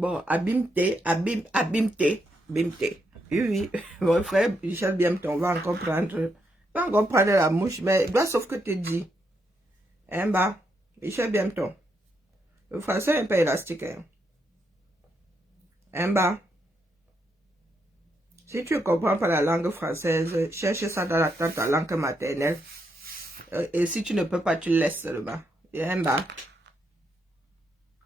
Bon, abimte, abimte. Oui, oui. Mon frère Michel Biemton va encore prendre la mouche, mais il doit sauf que te dit. Hein, bah, Michel Biemton. Le français est un peu élastique, hein. Hein, bah. Si tu ne comprends pas la langue française, cherche ça dans ta langue maternelle. Et si tu ne peux pas, tu laisses seulement. Et hein, bah.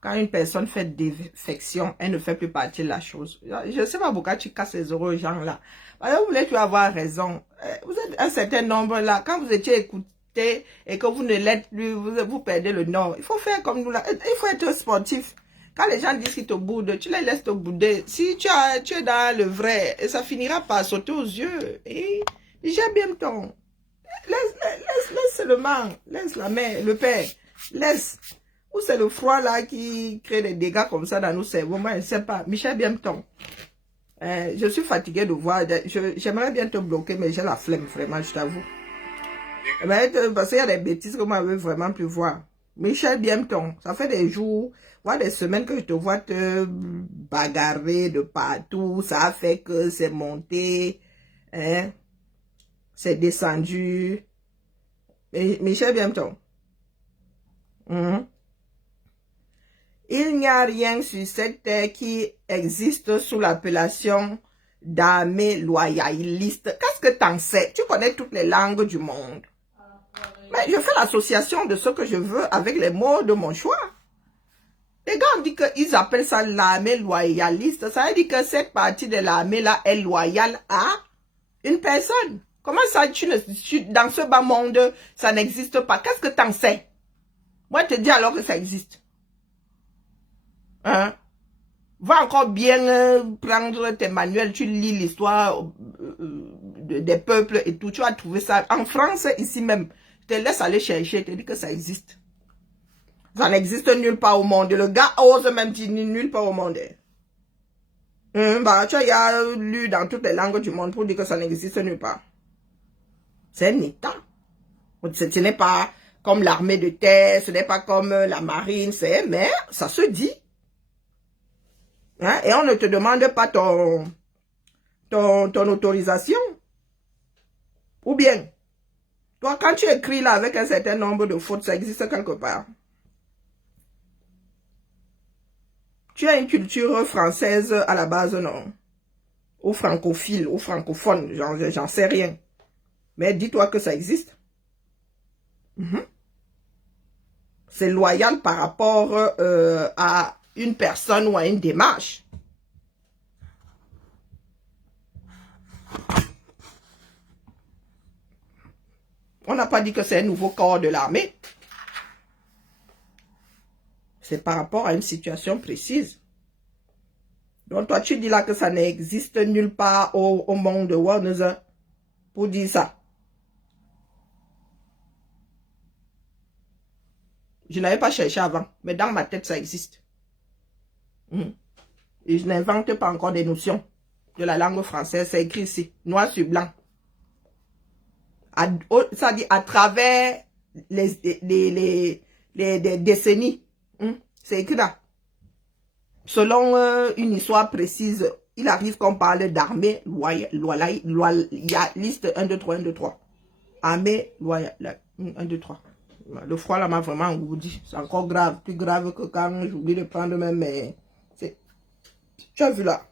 Quand une personne fait défection, elle ne fait plus partie de la chose. Je ne sais pas pourquoi tu casses les euros aux gens là. Vous voulez tu avoir raison. Vous êtes un certain nombre là. Quand vous étiez écouté et que vous ne l'êtes plus, vous perdez le nord. Il faut faire comme nous là. Il faut être sportif. Quand les gens disent qu'ils te boudent, tu les laisses te bouder. Si tu es dans le vrai, et ça finira par sauter aux yeux. Et j'ai bien ton. Laisse seulement. Laisse la mère, le père. Laisse. Ou c'est le froid là qui crée des dégâts comme ça dans nos cerveaux. Moi, je ne sais pas. Michel Biemton. Je suis fatiguée de voir. J'aimerais bien te bloquer, mais j'ai la flemme, vraiment, je t'avoue. Parce qu'il y a des bêtises que moi, je veux vraiment plus voir. Michel Biemton, ça fait des jours, voire des semaines que je te vois te bagarrer de partout. Ça a fait que c'est monté. Hein, c'est descendu. Michel Biemton. Il n'y a rien sur cette terre qui existe sous l'appellation d'armée loyaliste. Qu'est-ce que t'en sais? Tu connais toutes les langues du monde. Mais je fais l'association de ce que je veux avec les mots de mon choix. Les gars ont dit qu'ils appellent ça l'armée loyaliste. Ça veut dire que cette partie de l'armée-là est loyale à une personne. Comment ça, dans ce bas monde, ça n'existe pas? Qu'est-ce que t'en sais? Moi, je te dis alors que ça existe. Hein? Va encore bien prendre tes manuels, tu lis l'histoire des peuples et tout, tu vas trouver ça. En France, ici même, je te laisse aller chercher, je te dis que ça existe. Ça n'existe nulle part au monde. Le gars ose même dire nulle part au monde. Bah, tu as lu dans toutes les langues du monde pour dire que ça n'existe nulle part. C'est un état. Ce n'est pas comme l'armée de terre, ce n'est pas comme la marine, mais ça se dit. Hein? Et on ne te demande pas ton autorisation. Ou bien, toi, quand tu écris là avec un certain nombre de fautes, ça existe quelque part. Tu as une culture française à la base, non? Ou francophile, ou francophone, j'en sais rien. Mais dis-toi que ça existe. C'est loyal par rapport à une personne ou à une démarche. On n'a pas dit que c'est un nouveau corps de l'armée. C'est par rapport à une situation précise. Donc toi, tu dis là que ça n'existe nulle part au monde de Warner pour dire ça. Je n'avais pas cherché avant, mais dans ma tête, ça existe. Et je n'invente pas encore des notions de la langue française. C'est écrit ici, noir sur blanc. Ça dit à travers les décennies. C'est écrit là. Selon une histoire précise, il arrive qu'on parle d'armée loyaliste 1, 2, 3, 1, 2, 3. Armée loyale 1, 2, 3. Le froid là m'a vraiment engourdi. C'est encore grave, plus grave que quand j'oublie de prendre même. Tu as vu là.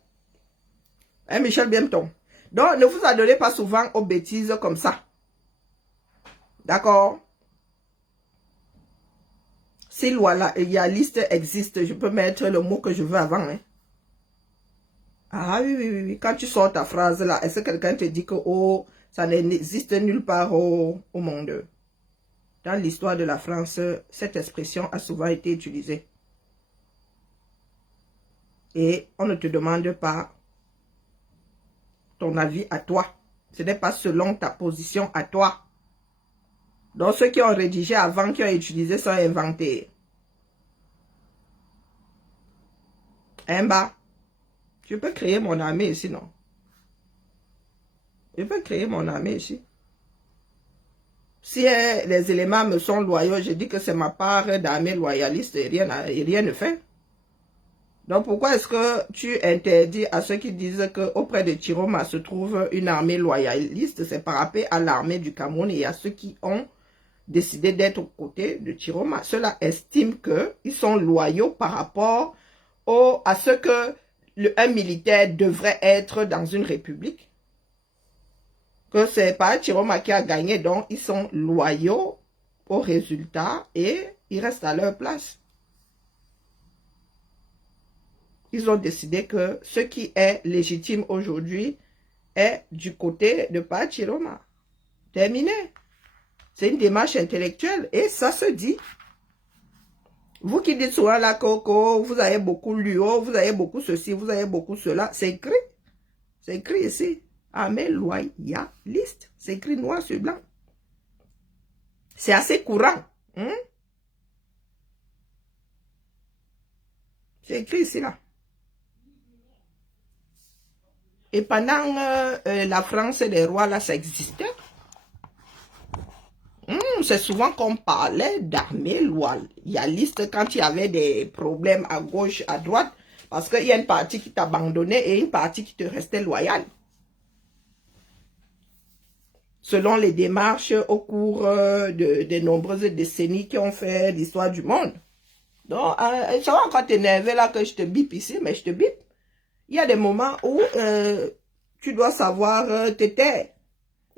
Hein, Michel Biemton. Donc, ne vous adonnez pas souvent aux bêtises comme ça. D'accord? Si loyaliste existe, je peux mettre le mot que je veux avant. Hein. Ah oui. Quand tu sors ta phrase là, est-ce que quelqu'un te dit que oh, ça n'existe nulle part au monde? Dans l'histoire de la France, cette expression a souvent été utilisée. Et on ne te demande pas ton avis à toi. Ce n'est pas selon ta position à toi. Donc ceux qui ont rédigé avant, qui ont utilisé, sont inventés. Hein, bah, je peux créer mon armée ici, non? Je peux créer mon armée ici. Si les éléments me sont loyaux, je dis que c'est ma part d'armée loyaliste et rien ne fait. Donc, pourquoi est-ce que tu interdis à ceux qui disent qu'auprès de Chiroma se trouve une armée loyaliste? C'est par rapport à l'armée du Cameroun et à ceux qui ont décidé d'être aux côtés de Chiroma. Ceux-là estiment qu'ils sont loyaux par rapport à ce que un militaire devrait être dans une république. Que c'est pas Chiroma qui a gagné, donc ils sont loyaux au résultat et ils restent à leur place. Ils ont décidé que ce qui est légitime aujourd'hui est du côté de Pa Chiroma. Terminé. C'est une démarche intellectuelle et ça se dit. Vous qui dites souvent la coco, vous avez beaucoup lu, vous avez beaucoup ceci, vous avez beaucoup cela, c'est écrit. C'est écrit ici. Armée loyaliste. C'est écrit noir sur blanc. C'est assez courant. Hein? C'est écrit ici là. Et pendant la France des rois, là, ça existait. C'est souvent qu'on parlait d'armée loyaliste quand il y avait des problèmes à gauche, à droite, parce qu'il y a une partie qui t'abandonnait et une partie qui te restait loyale. Selon les démarches au cours de nombreuses décennies qui ont fait l'histoire du monde. Donc, ça va encore t'énerver là que je te bip ici, mais je te bip. Il y a des moments où tu dois savoir te taire.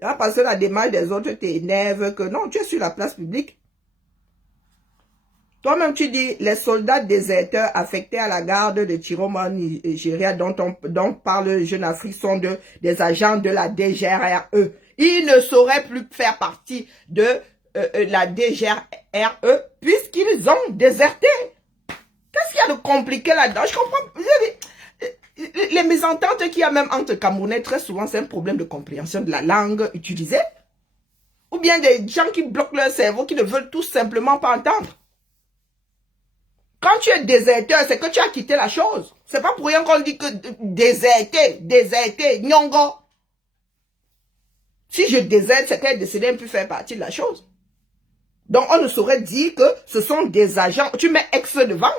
Parce que la démarche des autres t'énerve, que non, tu es sur la place publique. Toi-même, tu dis, les soldats déserteurs affectés à la garde de Chiroma, Nigeria, dont parle Jeune Afrique, sont des agents de la DGRE. Ils ne sauraient plus faire partie de la DGRE puisqu'ils ont déserté. Qu'est-ce qu'il y a de compliqué là-dedans? Je comprends. Les mésententes qu'il y a même entre Camerounais, très souvent, c'est un problème de compréhension de la langue utilisée. Ou bien des gens qui bloquent leur cerveau, qui ne veulent tout simplement pas entendre. Quand tu es déserteur, c'est que tu as quitté la chose. C'est pas pour rien qu'on dit que déserter, nyongo. Si je déserte, c'est qu'elle a décidé de ne plus faire partie de la chose. Donc, on ne saurait dire que ce sont des agents. Tu mets ex devant.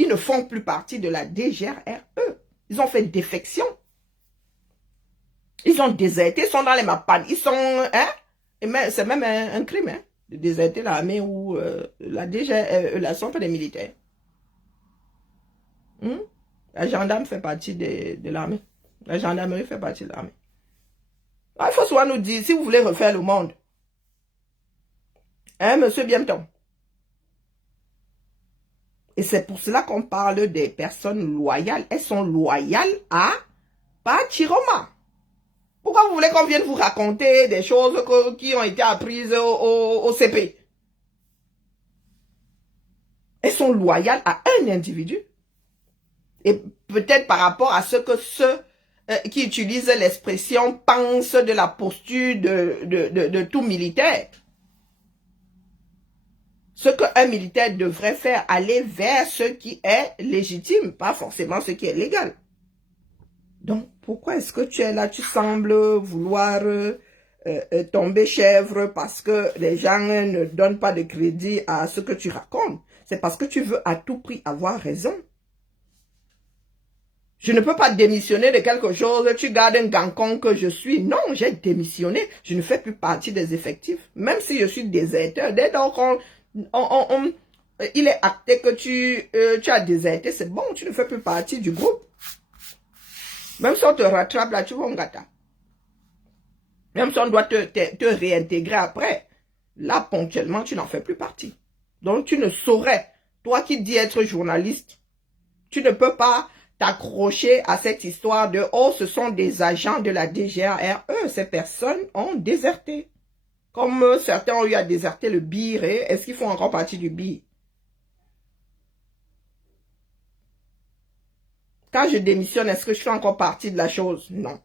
Ils ne font plus partie de la DGRE. Ils ont fait défection. Ils ont déserté, ils sont dans les mapanes. Ils sont... Hein? C'est même un crime, hein, de déserter l'armée ou la DGRE, la sont des militaires. La gendarme fait partie de l'armée. La gendarmerie fait partie de l'armée. Il faut souvent nous dire, si vous voulez refaire le monde, hein, monsieur Bienton? Et c'est pour cela qu'on parle des personnes loyales. Elles sont loyales à Pa Chiroma. Pourquoi vous voulez qu'on vienne vous raconter des choses qui ont été apprises au CP? Elles sont loyales à un individu. Et peut-être par rapport à ce que ceux qui utilisent l'expression pensent de la posture de tout militaire. Ce qu'un militaire devrait faire, aller vers ce qui est légitime, pas forcément ce qui est légal. Donc, pourquoi est-ce que tu es là, tu sembles vouloir tomber chèvre parce que les gens ne donnent pas de crédit à ce que tu racontes? C'est parce que tu veux à tout prix avoir raison. Je ne peux pas démissionner de quelque chose, tu gardes un gancon que je suis. Non, j'ai démissionné, je ne fais plus partie des effectifs. Même si je suis déserteur, dès lors qu'on... il est acté que tu as déserté, c'est bon, tu ne fais plus partie du groupe. Même si on te rattrape là, tu vas en gâter. Même si on doit te réintégrer après, là, ponctuellement, tu n'en fais plus partie. Donc, tu ne saurais, toi qui dis être journaliste, tu ne peux pas t'accrocher à cette histoire de « Oh, ce sont des agents de la DGRE, ces personnes ont déserté. » Comme certains ont eu à déserter le BIR, est-ce qu'ils font encore partie du BIR? Quand je démissionne, est-ce que je fais encore partie de la chose? Non.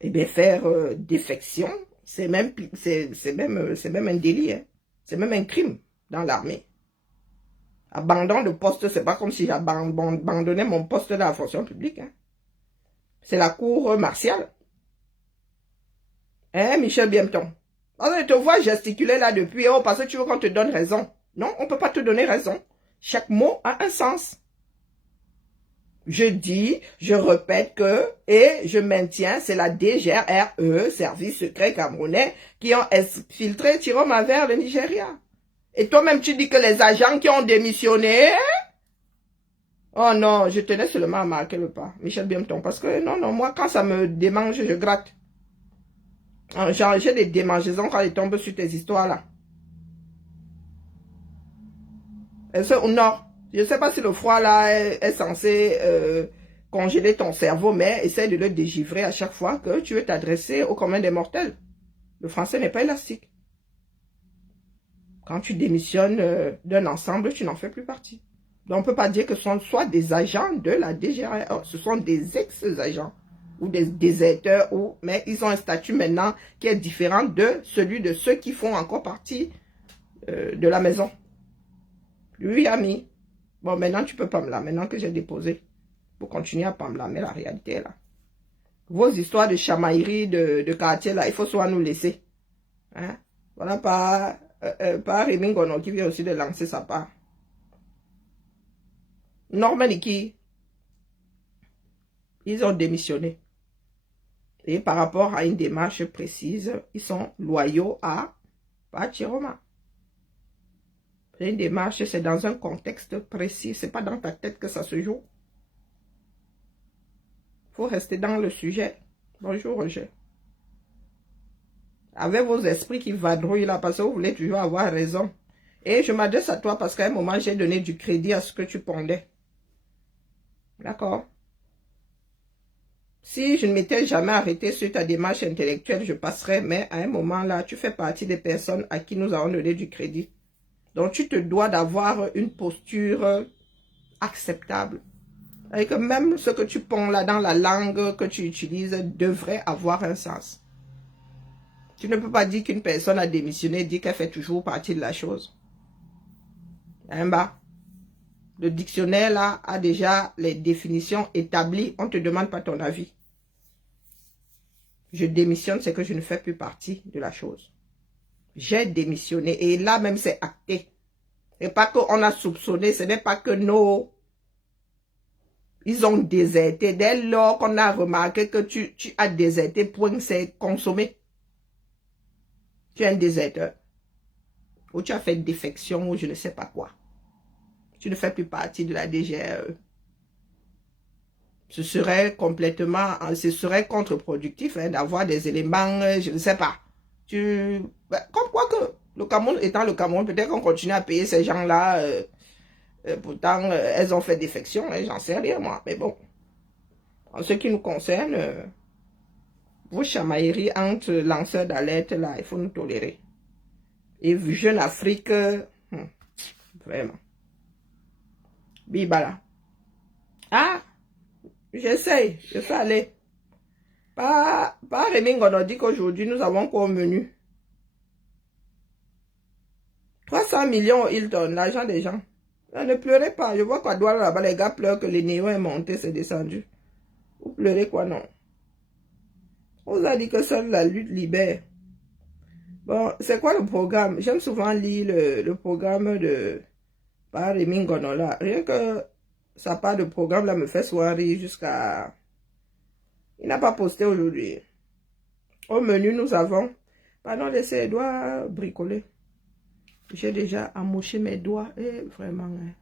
Eh bien, faire défection, c'est même un délit. Hein. C'est même un crime dans l'armée. Abandon de poste, c'est pas comme si j'abandonnais mon poste dans la fonction publique. Hein. C'est la cour martiale. Hein, Michel Bienton? Je te vois gesticuler là depuis, oh, parce que tu veux qu'on te donne raison. Non, on ne peut pas te donner raison. Chaque mot a un sens. Je dis, je répète que, et je maintiens, c'est la DGRE, Service secret camerounais, qui ont filtré Chiroma vers le Nigeria. Et toi-même, tu dis que les agents qui ont démissionné... Oh non, je tenais seulement à marquer le pas. Michel Biemton, parce que non, moi, quand ça me démange, je gratte. Genre, j'ai des démangeaisons quand ils tombent sur tes histoires-là. Non, je ne sais pas si le froid, là, est censé congeler ton cerveau, mais essaie de le dégivrer à chaque fois que tu veux t'adresser au commun des mortels. Le français n'est pas élastique. Quand tu démissionnes d'un ensemble, tu n'en fais plus partie. Donc, on ne peut pas dire que ce sont soit des agents de la DGRE, ce sont des ex-agents ou des déserteurs, mais ils ont un statut maintenant qui est différent de celui de ceux qui font encore partie de la maison. Lui, ami. Bon, maintenant, tu peux pas me la. Maintenant que j'ai déposé, pour continuer à pas me la. Mais la réalité est là. Vos histoires de chamaillerie, de quartier, là, il faut soit nous laisser. Hein? Voilà, pas Rémi Ngono qui vient aussi de lancer sa part. Norman Iki, ils ont démissionné. Et par rapport à une démarche précise, ils sont loyaux à Chiroma. Une démarche, c'est dans un contexte précis. C'est pas dans ta tête que ça se joue. Il faut rester dans le sujet. Bonjour, Roger. Avec vos esprits qui vadrouillent là, parce que vous voulez toujours avoir raison. Et je m'adresse à toi parce qu'à un moment, j'ai donné du crédit à ce que tu pondais. D'accord? Si je ne m'étais jamais arrêté sur ta démarche intellectuelle, je passerais. Mais à un moment là, tu fais partie des personnes à qui nous avons donné du crédit. Donc, tu te dois d'avoir une posture acceptable. Et que même ce que tu ponds là dans la langue que tu utilises devrait avoir un sens. Tu ne peux pas dire qu'une personne a démissionné et dire qu'elle fait toujours partie de la chose. En bas. Le dictionnaire là a déjà les définitions établies. On ne te demande pas ton avis. Je démissionne, c'est que je ne fais plus partie de la chose. J'ai démissionné et là même c'est acté. Et pas qu'on a soupçonné, ce n'est pas que nos... Ils ont déserté. Dès lors qu'on a remarqué que tu as déserté, point, c'est consommé. Tu es un déserteur. Ou tu as fait défection ou je ne sais pas quoi. Tu ne fais plus partie de la DGRE. Ce serait complètement, ce serait contre-productif hein, d'avoir des éléments, je ne sais pas. Comme quoi que le Cameroun étant le Cameroun, peut-être qu'on continue à payer ces gens-là. Pourtant, elles ont fait défection, hein, j'en sais rien moi. Mais bon, en ce qui nous concerne, vos chamailleries entre lanceurs d'alerte, là, il faut nous tolérer. Et Jeune Afrique, vraiment. Bibala. Ah, j'essaye, je fais aller. Pas Rémi Ngono dit qu'aujourd'hui, nous avons quoi au menu? 300 millions Hilton, l'argent des gens. Ne pleurez pas. Je vois qu'à Douala là-bas, les gars pleurent que le néo est monté, c'est descendu. Vous pleurez quoi, non? On vous a dit que seule la lutte libère. Bon, c'est quoi le programme? J'aime souvent lire le programme de Rémi Ngono là. Rien que sa part de programme là me fait soirée jusqu'à... Il n'a pas posté aujourd'hui. Au menu, nous avons... Pardon, laissez les doigts bricoler. J'ai déjà amoché mes doigts. Et vraiment, hein.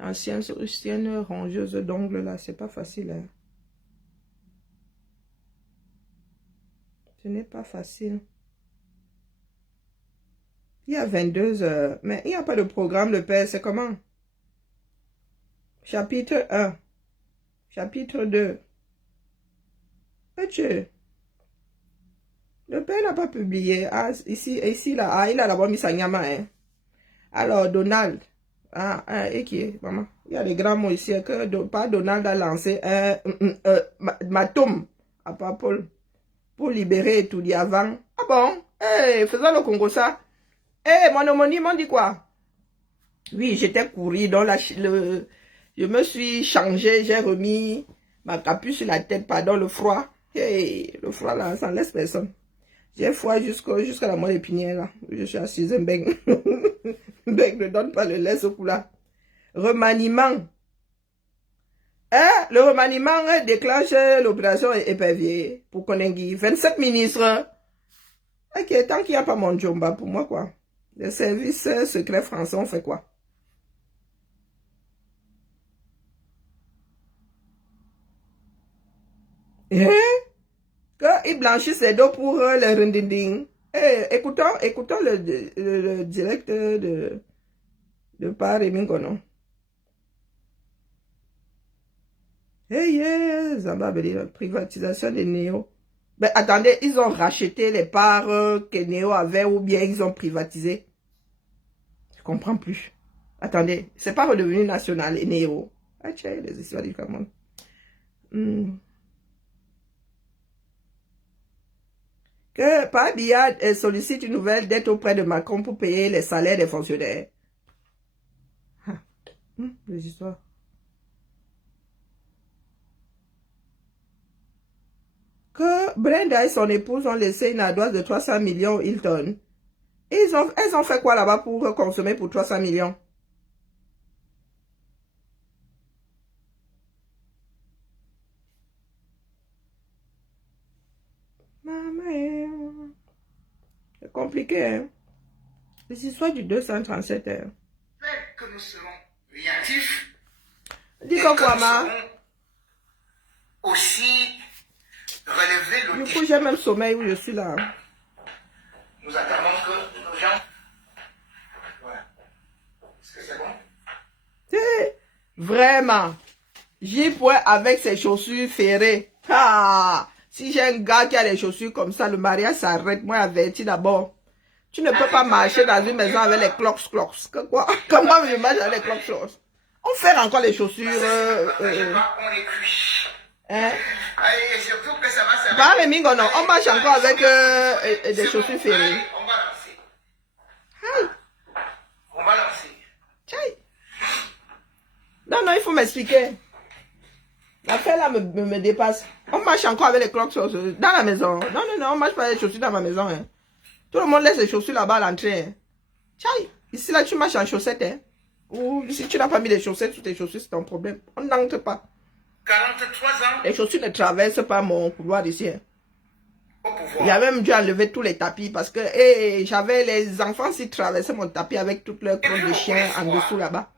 Ancienne rongeuse d'ongles là, c'est pas facile. Hein. Ce n'est pas facile. Il y a 22 heures, mais il n'y a pas de programme, le Père, c'est comment? Chapitre 1. Chapitre 2. Le Père n'a pas publié. Ah, ici, là, ah, il a d'abord mis sa nyama, hein. Alors, Donald. Et qui est, maman? Il y a des grands mots ici, que pas Donald a lancé Matum, à pas Paul, pour libérer tout dit avant. Ah bon? Faisons le Congo ça. Mon homonyme, on dit quoi? Oui, j'étais couru, donc je me suis changé, j'ai remis ma capuche sur la tête, pardon, le froid. Le froid là, ça ne laisse personne. J'ai froid jusqu'à la moelle épinière là. Je suis assise, un bec. Un bec ne donne pas le lait, ce coup là. Remaniement. Hein? Le remaniement déclenche l'opération épervier pour Konengi. 27 ministres. Ok, tant qu'il n'y a pas mon jomba pour moi, quoi. Les services secrets français, on fait quoi? Eh? Qu'ils blanchissent les dos pour le rindinding. Eh, écoutons le directeur de Paris Mingono. Zamba la privatisation des Néo. Ben attendez, ils ont racheté les parts que Néo avait ou bien ils ont privatisé. Je comprends plus. Attendez, c'est pas redevenu national et Néo. Ah tiens, les histoires du Cameroun. Que Pape Biya sollicite une nouvelle dette auprès de Macron pour payer les salaires des fonctionnaires. Les histoires. Que Brenda et son épouse ont laissé une ardoise de 300 millions au Hilton. Et elles ont fait quoi là-bas pour consommer pour 300 millions? Maman, c'est compliqué, hein? Les histoires du 237, hein? Que nous serons réactifs. Dis quoi, ma? Aussi relever le Du coup, j'ai même sommeil où je suis là. Nous attendons que nos gens. Voilà. Est-ce que c'est bon? Vraiment. J'y point avec ses chaussures ferrées. Ah! Si j'ai un gars qui a des chaussures comme ça, le mariage s'arrête. Moi, averti d'abord. Tu ne peux pas marcher dans une maison avec les clocks. Que quoi? Comment je marche avec les clocks? On fait encore les chaussures. On les cuit. Hein? Et surtout que ça va. Pas Rémi, non. On marche encore avec des chaussures ferrées. On va lancer. Aïe. On va lancer. Aïe. Non, il faut m'expliquer. L'affaire là me dépasse. On marche encore avec les clocks dans la maison. Non, on marche pas avec les chaussures dans ma maison. Hein. Tout le monde laisse les chaussures là-bas à l'entrée. Hein. Tchaï, ici là tu marches en chaussettes. Hein. Ou si tu n'as pas mis les chaussettes sur tes chaussures, c'est ton problème. On n'entre pas. 43 ans. Les chaussures ne traversent pas mon couloir ici. Hein. Au pouvoir. Il y a même dû enlever tous les tapis parce que j'avais les enfants qui traversaient mon tapis avec toutes leurs crottes de chien en dessous là-bas.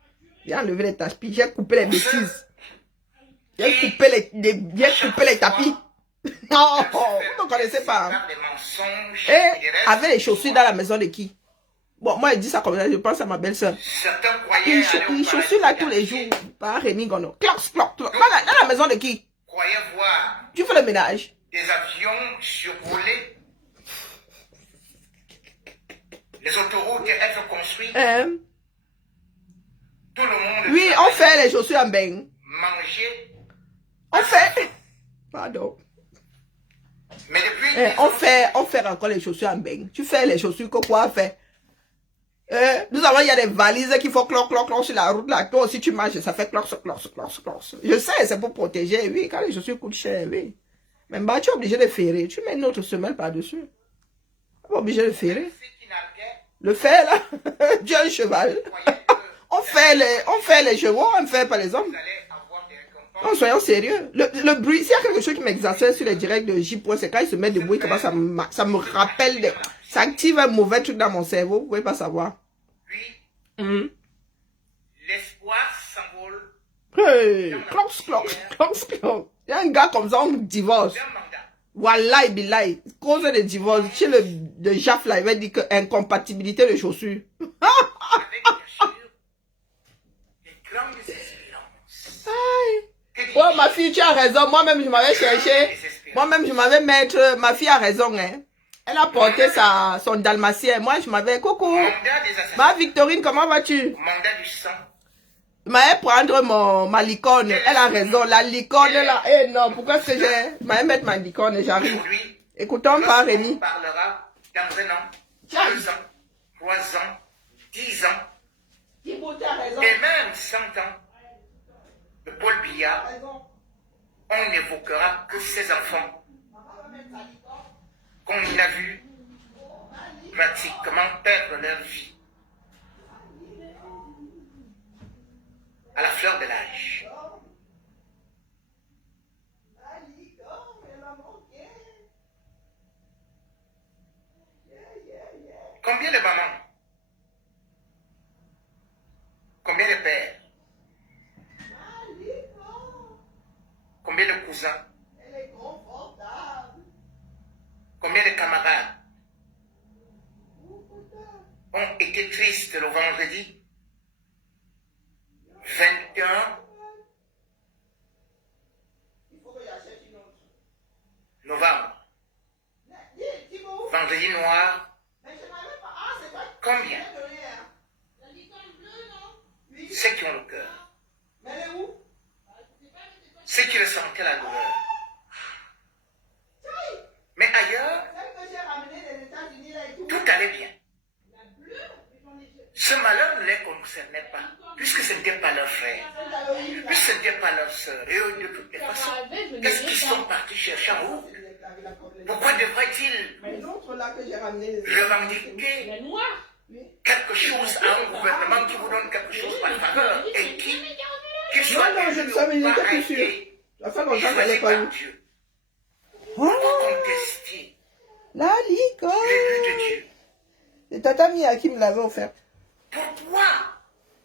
J'ai enlevé les tapis, j'ai coupé les bêtises. J'ai coupé les tapis. Non, vous ne connaissez pas. Et avec les chaussures dans la maison de qui? Bon, moi, je dis ça comme ça, je pense à ma belle-sœur. Ils chaussures là tous les jours. Par Rémi Gono. Cloc. Dans la maison de qui? Croyez voir Tu fais le ménage. des avions survolés. Les autoroutes être construites. Tout le monde. Oui, on fait les chaussures en bain. Manger. On fait. Pardon. Mais depuis. On fait encore les chaussures en bain. Tu fais les chaussures que quoi fait? Nous avons, il y a des valises qui font cloc sur la route là. Toi aussi tu marches, ça fait cloc. Je sais, c'est pour protéger, oui, quand les chaussures coûtent cher, oui. Mais bah, tu es obligé de ferrer. Tu mets une autre semelle par-dessus. Tu es obligé de ferrer. Le fer là, tu as un cheval. on fait les chevaux, on ne fait pas les hommes. Non, soyons sérieux. Le bruit, s'il y a quelque chose qui m'exacerbe sur les directs de J. C'est quand il se met de bruit, ça me rappelle, ça active un mauvais truc dans mon cerveau, vous pouvez pas savoir. Lui, l'espoir s'envole. Hey, cloc. Il y a un gars comme ça, on divorce. Wallahi billahi, cause de divorce, chez le Jaf là, il va dire que incompatibilité de chaussures. Oh, ma fille, tu as raison. Moi-même, je m'avais cherché. Moi-même, je m'avais mettre. Ma fille a raison, hein. Elle a porté son dalmatien. Moi, je m'avais. Coucou. Ma Victorine, comment vas-tu? Mandat du sang. Je m'avais prendre ma licorne. Elle a raison. La licorne là. Eh non, pourquoi est-ce que j'ai. Je m'avais mettre ma licorne et j'arrive. Écoutons par Rémi. On parlera dans un an, 2 ans, 3 ans, 10 ans. Et même 100 ans. De Paul Biya, on n'évoquera que ses enfants qu'on a vu pratiquement perdre leur vie. à la fleur de l'âge. Combien de mamans? Combien de pères? Combien de cousins? Combien de camarades ont été tristes le vendredi 21 novembre? Vendredi noir. Combien? Ceux qui ont le cœur. Ceux qui ressentaient la douleur. Mais ailleurs, tout allait bien. Ce malheur ne les concernait pas, puisque ce n'était pas leur frère, puisque ce n'était pas leur soeur. Et eux, de toutes les façons, qu'est-ce qu'ils sont partis chercher en route? Pourquoi devraient-ils revendiquer quelque chose à un gouvernement qui vous donne quelque chose par faveur et qu'il soit je ne savais pas plus sûr. La femme en temps, elle n'est pas où. Pourquoi contester La licorne. le but de Dieu? C'est Tata Mia qui me l'avait offert. Pourquoi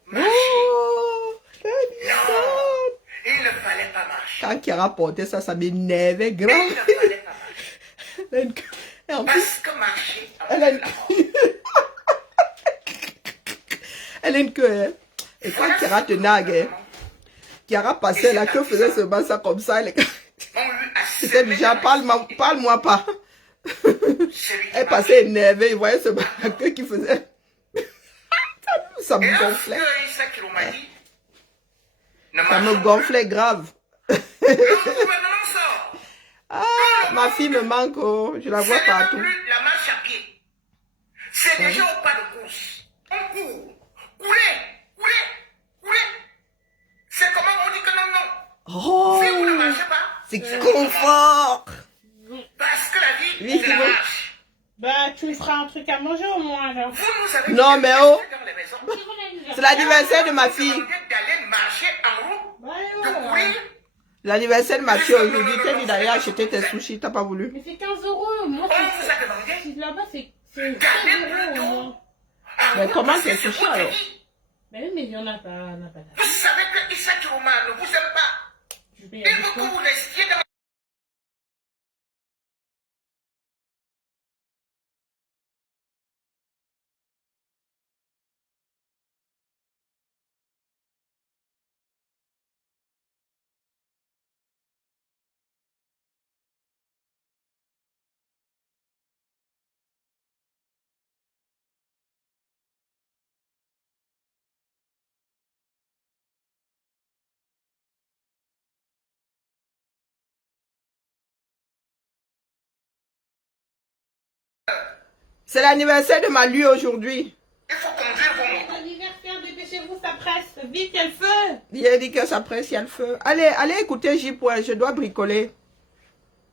marcher? Oh, la licorne. Non, il ne fallait pas marcher. Quand il a rapporté ça, ça m'énervait grave. Il ne fallait pas marcher. Et en plus, Parce que marcher elle a avec une la mort. elle a une queue. Hein. Et quand Kira te nague, hein, Kira passait là, que faisait ce bas ça comme ça. C'était du genre, parle-moi pas. Elle passait énervée, il voyait ce bas queue qui faisait. Ça me gonflait. Ça me gonflait grave. Ah, ma fille me manque, oh, je la vois partout. La marche à pied. C'est déjà au pas de course. On court. Courez. C'est comment on dit que non. Oh, Si vous ne marchez pas, c'est confort. parce que la vie, Oui, c'est la marche. Bah, tu me feras un truc à manger au moins, alors. Vous nous avez Non, dit mais de oh. rester dans les maisons. C'est l'anniversaire de ma Vous fille. demandez d'aller marcher en route, Bah, de courir. L'anniversaire de ma fille aujourd'hui, t'as dit d'aller acheter tes sushis, t'as pas voulu. Mais c'est 15 €. Moi, On vous a demandé là-bas, c'est 15 d'aller € plus au tôt. moins. Mais comment c'est tes sushis alors? Mais oui, mais il y en a pas, Vous savez que Issa Chiroma ne vous aime pas. Je vais y Il aller veut que quoi. vous restiez dans C'est l'anniversaire de ma lui aujourd'hui. Il faut conduire vos motos. Anniversaire, dépêchez-vous, ça presse. Vite, il y a le feu. Il a dit que ça presse, il y a le feu. Allez écoutez J. Je dois bricoler.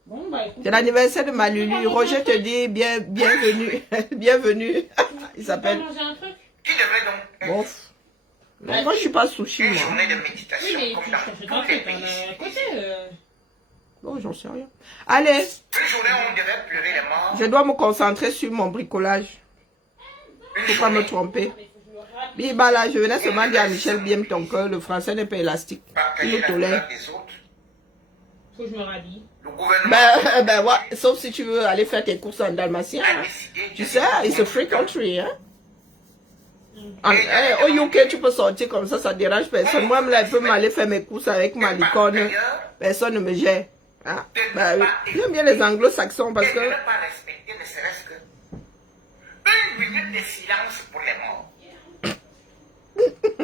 Bon, bah, écoute. C'est l'anniversaire de ma Lulu. Roger te dit bienvenue. Bienvenue. Il Tu s'appelle. veux pas manger un truc? Qui devrait donc être Bon. Non, moi je suis pas sushi une moi. journée de Oui, méditation mais comme tu dans cherches un tous les truc, on pays. a à côté. Bon, j'en sais rien. Allez, Une journée où on devrait pleurer les morts. je dois me concentrer sur mon bricolage. Une Faut pas me journée tromper. Mais faut que je me rappelle. Biba là, je venais seulement dire à Michel bien ton cœur, le français n'est pas élastique. Il partager nous la tolère. douleur des autres. Faut que je me rhabille. Le gouvernement Ben ouais, sauf si tu veux aller faire tes courses en Dalmatien. a Hein. décidé Tu de- sais, it's a free country. Hein. Au UK, tu peux sortir comme ça dérange personne. Moi, là, je peux m'aller faire mes courses avec ma licorne. Personne ne me gère. Hein. Ben, oui. J'aime bien les anglo-saxons parce Et de que... ne pas respecter ne serait-ce que une minute de silence pour les morts.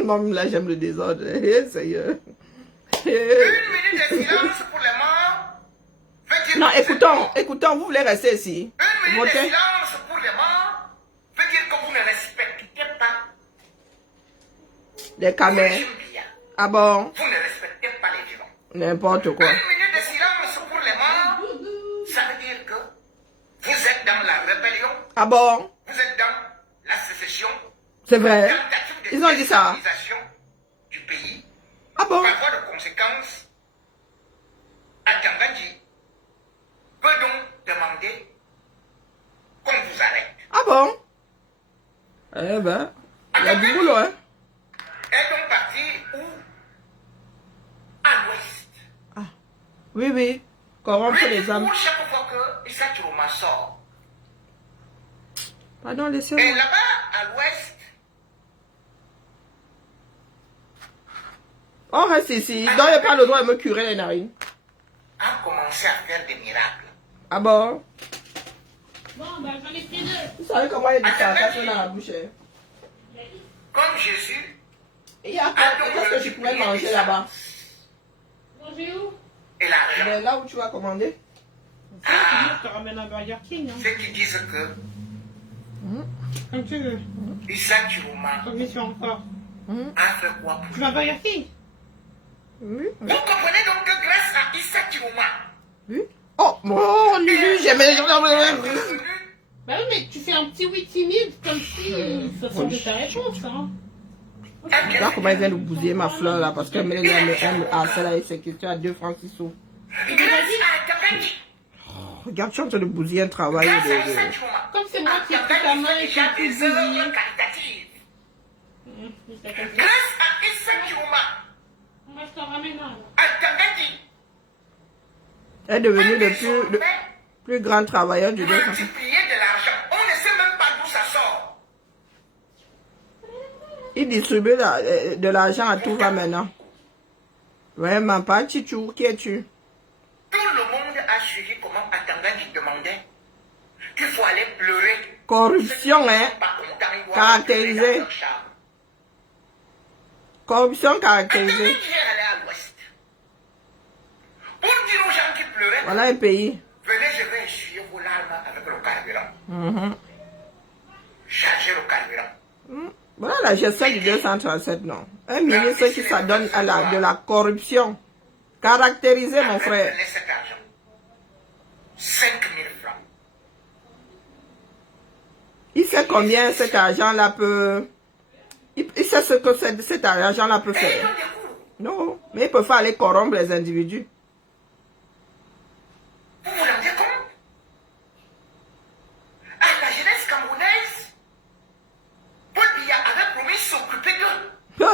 Bon, là, j'aime le désordre. Seigneur. Une minute de silence pour les morts. Veut dire Non, que vous êtes morts. écoutons, vous voulez rester ici. Une minute de Votez. silence pour les morts veut dire que vous ne respectez pas Les le caméras. régime Biya. Ah bon? Vous ne respectez pas les vivants. N'importe quoi. Une minute de silence pour les morts, ça veut dire que vous êtes dans la rébellion, Ah bon? vous êtes dans la sécession, C'est vrai. tentative de Ils ont dit ça. déstabilisation du pays, bon? Par voie de conséquence, Atangandji peut donc demander qu'on vous arrête. Ah bon? Eh ben, il y a du boulot, hein? Est donc parti où? À l'ouest. Ah, oui, oui. Corrompre les âmes. Chaque fois que Issa Chiroma sort. Pardon, Et laissez-moi. là-bas, à l'ouest, On reste ici. Donc, il n'a pas le droit de me curer les narines. a commencé à faire des miracles. Ah bon? Bon, ben, j'en ai pris 2. Vous savez comment il y a du sarcasme dans la bouche, hein? Comme Jésus, Il y a quoi? Qu'est-ce que je pourrais manger là-bas? Manger où? et l'argent. Mais là où tu vas commander? Je te ramène un Burger King. Hein. Ceux qui disent que Comme tu veux. Issa Chiroma Comme je suis encore. a fait quoi pour Tu vas à Burger King? Oui. Vous comprenez donc que grâce à Issa Chiroma, Oui. Oh, mon Lulu, j'aimais. Bah oui, mais tu fais un petit oui timide, comme si ça semblait ta réponse. Hein. Regarde comment il vient de bousiller ma fleur là, parce qu'elle me harcèle avec ses questions à 2 francs 6 sous. grâce à Atangandji, Regarde, tu es en train de bousiller un travail grâce à de... Issa Chiroma, Comme c'est moi qui ai pris ta main et qui ai déjà tout des œuvres bousillé. caritatives. C'est comme ça. Grâce à Issa Chiroma, Moi, je t'en ramène un. là. Atangandji Elle est devenue peut le plus grand travailleur du monde. multiplier de l'argent. On ne sait même pas d'où ça sort. Il distribue de l'argent à tout va maintenant. Vraiment pas, Chichou, qui es-tu? Tout le monde a suivi comment Atangandji demandait qu'il faut aller pleurer. Corruption, hein? Pas content, ils doivent Caractérisé. pleurer dans leur chambre. Corruption caractérisée. Atangandji est allé à l'ouest. Pour dire aux gens qui pleuraient, Voilà un pays. venez, je vais essuyer vos larmes avec le carburant. Chargez le carburant. Voilà la gestion du 237, non. Un ministre qui s'adonne à de la corruption. Caractérisé, mon frère. Prenez cet argent. 5 000 francs. Il sait combien cet argent-là peut... Il sait ce que cet argent-là peut Et ils faire. ont des cours. Non, mais il peut faire aller corrompre les individus. Vous vous rendez compte? À la jeunesse camerounaise, Paul Biya avait promis de s'occuper d'eux.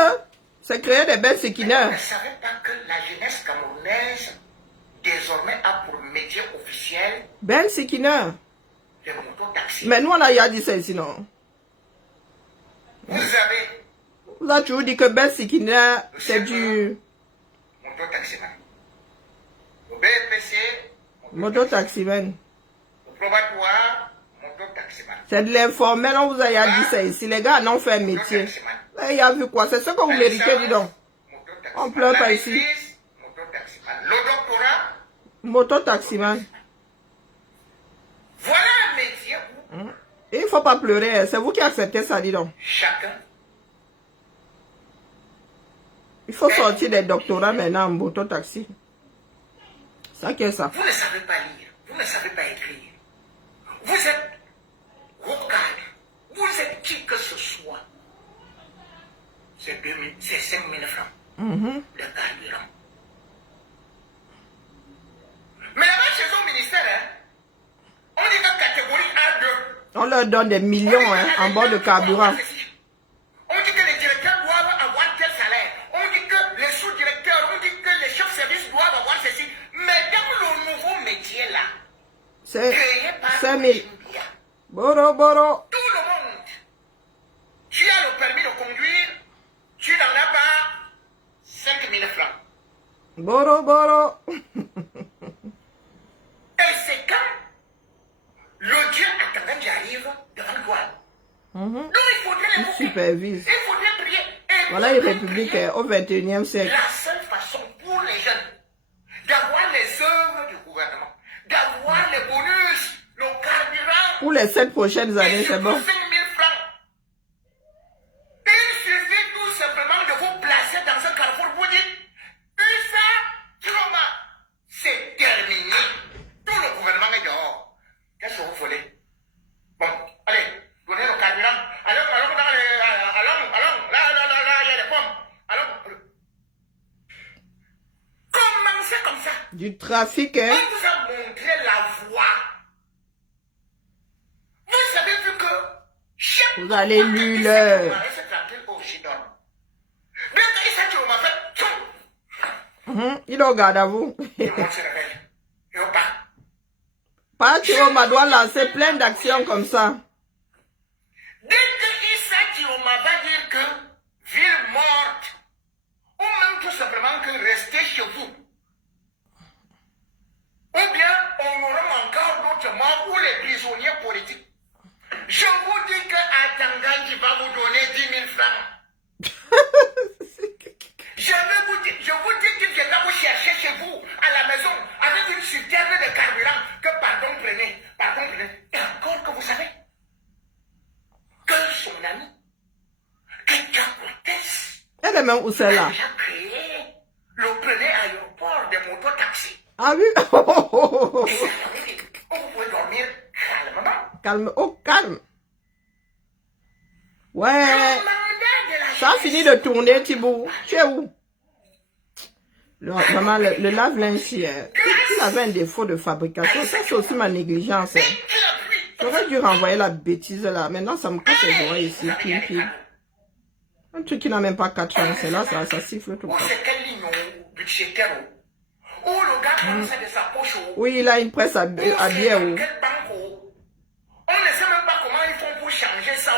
C'est créer des belles Vous séquineurs. ne savez pas que la jeunesse camerounaise, désormais, a pour métier officiel Belles séquineurs. les mototaxis. Mais nous, on a déjà dit ça ici, non? Vous avez Vous avez toujours dit que belles séquineurs, c'est du mototaximan. Au BPC, mototaximan. au probatoire, mototaximan. C'est de l'informel, on vous a déjà dit ça ici. Les gars, non, fait un métier. Mototaximan. Là, il a vu quoi? C'est ce que vous méritez, dis donc. Mototaximan. On pleure La pas ici. maîtrise, mototaximan. Le doctorat, Mototaximan. voilà un métier où Il ne faut pas pleurer, hein. C'est vous qui acceptez ça, dis donc. chacun Il faut sortir des doctorats maintenant en mototaxi. Ça qui est ça. vous ne savez pas lire, vous ne savez pas écrire. Vous êtes rocade, vous êtes qui que ce soit. C'est 5 000 francs de carburant. Mais là-bas, chez eux au ministère, on dit que catégorie A2. On leur donne des millions hein, en bord de carburant. On dit que les directeurs doivent avoir tel salaire. On dit que les sous-directeurs, on dit que les chefs de service doivent avoir ceci. Mais dans le nouveau métier là, C'est créé par 5 000. Biya, Boro, boro. tout le monde, tu as le permis de conduire, tu n'en as pas 5 000 francs. Boro, boro. Et c'est quand le Dieu Atangandji arrive devant le douane. Donc il faudrait Il l'évoquer. supervise. Il faudrait prier. Et Voilà une république au 21e siècle. la seule façon pour les jeunes d'avoir les œuvres du gouvernement, d'avoir les bonus, le carburant, Pour les 7 prochaines années, c'est bon. 5 000 francs. Il suffit tout simplement de vous placer dans un carrefour. Vous dites, Issa Chiroma, c'est terminé. Tout le gouvernement est dehors. Qu'est-ce que vous voulez? Bon, allez, donnez le carburant. Allons dans les... Allons, là, il y a les pommes. Allons. Du trafic, hein? On vous a montré la voie. Vous avez vu que chaque Vous allez lire il regarde à vous. Pas Chioma doit lancer plein d'actions comme ça. Dès que Issa Chioma va dire que ville morte, ou même tout simplement que restez chez vous, ou bien on aura encore d'autres morts ou les prisonniers politiques. Je vous dis qu'à Tanganji va vous donner 10 000 francs. Je vous dis qu'il viendra vous chercher chez vous, à la maison, avec une citerne de carburant, que pardon prenez. Et encore que vous savez, que son ami, que Jean Cortés, Elle est même où c'est là? a déjà créé le premier aéroport de mototaxi. Ah oui? Et ça, vous pouvez dormir calmement. Calme, oh calme. Ouais. Le mandat de la Ça a fini de tourner, Thibaut. Tu es où? Maman, le lave-linge, il avait un défaut de fabrication. Ça, c'est aussi ma négligence. Hein. J'aurais dû renvoyer la bêtise là. Maintenant, ça me casse les oreilles ici. Pim. Un truc qui n'a même pas 4 ans. C'est là, ça siffle tout le temps. C'est quelle ligne budgétaire? Où le gars commence de sa poche? Oui, il a une presse à bière. On ne sait même pas comment ils font pour changer ça.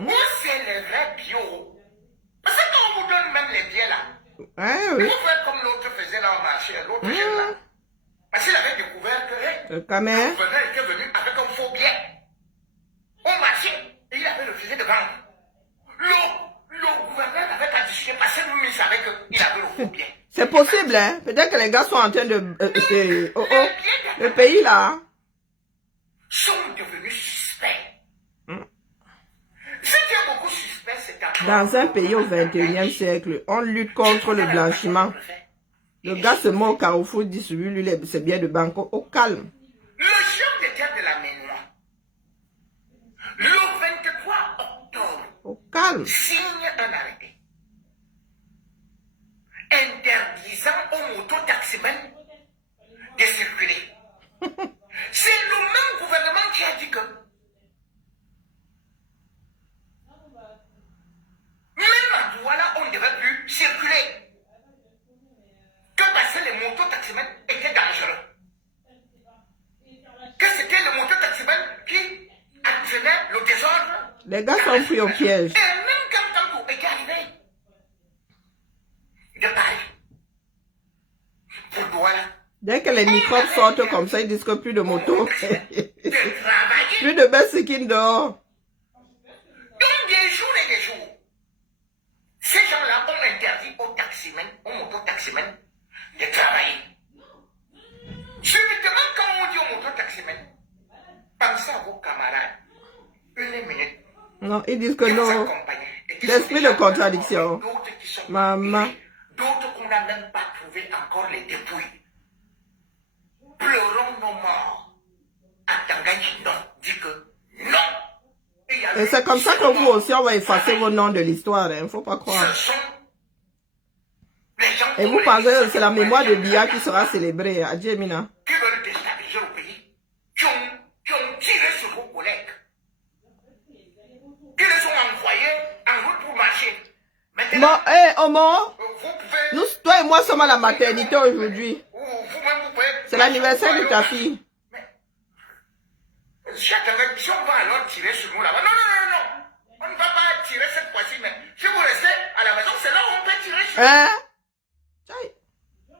Où c'est les vrais bio? Parce que quand on vous donne même les billets là, Hein, vous oui. faites comme l'autre faisait là au marché, l'autre jeune là. Parce qu'il avait découvert que Le caméra. le gouverneur était venu avec un faux billet au marché et il avait refusé de vendre. Le gouverneur n'avait pas discuté parce que lui, il savait qu'il avait le faux billet. C'est possible, hein. Peut-être que les gars sont en train de... le pays là. Sont devenus suspects. Ce qui est beaucoup suspect, c'est qu'à Dans un pays au 21e siècle, on lutte contre le blanchiment. Le gars se met au carrefour, distribue lui ses biens de banque au calme. le chef de terre de la Ménois, le 23 octobre, Au calme. signe un arrêté interdisant aux mototaximens de circuler. C'est le même gouvernement qui a dit que même à Douala, on ne devait plus circuler. Que parce que les mototaximens étaient dangereux. Que c'était le mototaximen qui entraînait le désordre. Les gars sont pris au piège. Et même quand Tango était arrivé de Paris pour Douala, Dès que les microbes sortent comme ça, ils disent que plus de moto. de travailler Plus de Bessikin dehors. dans des jours et des jours. Ces gens-là ont interdit aux taximens, aux mototaximens, de travailler. Subitement, quand on dit aux mototaximens, pensez à vos camarades. Une minute. Non, ils disent que Qui vous non. accompagnent et qui L'esprit sont déjà de contradiction. morts, d'autres qui sont Maman. tués, d'autres qu'on n'a même pas trouvé encore les dépouilles. Pleurons nos morts. À Tanganji, non. Dit que non. Et c'est comme ça que vous aussi, on va effacer vos noms de l'histoire. Il ne faut pas croire. Ce sont les gens Et vous pensez que c'est la mémoire de Bia qui sera célébrée à Djemina. qui veulent déstabiliser le pays, qui ont tiré sur vos collègues, qui les ont envoyés en route pour marcher. Maintenant, Omar, vous pouvez, nous, toi et moi sommes à la maternité aujourd'hui. vous-même, vous pouvez. C'est l'anniversaire de ta fille. Si on va alors tirer sur nous là-bas, non. On ne va pas tirer cette fois-ci, mais si vous restez à la maison, c'est là où on peut tirer sur vous. Hein?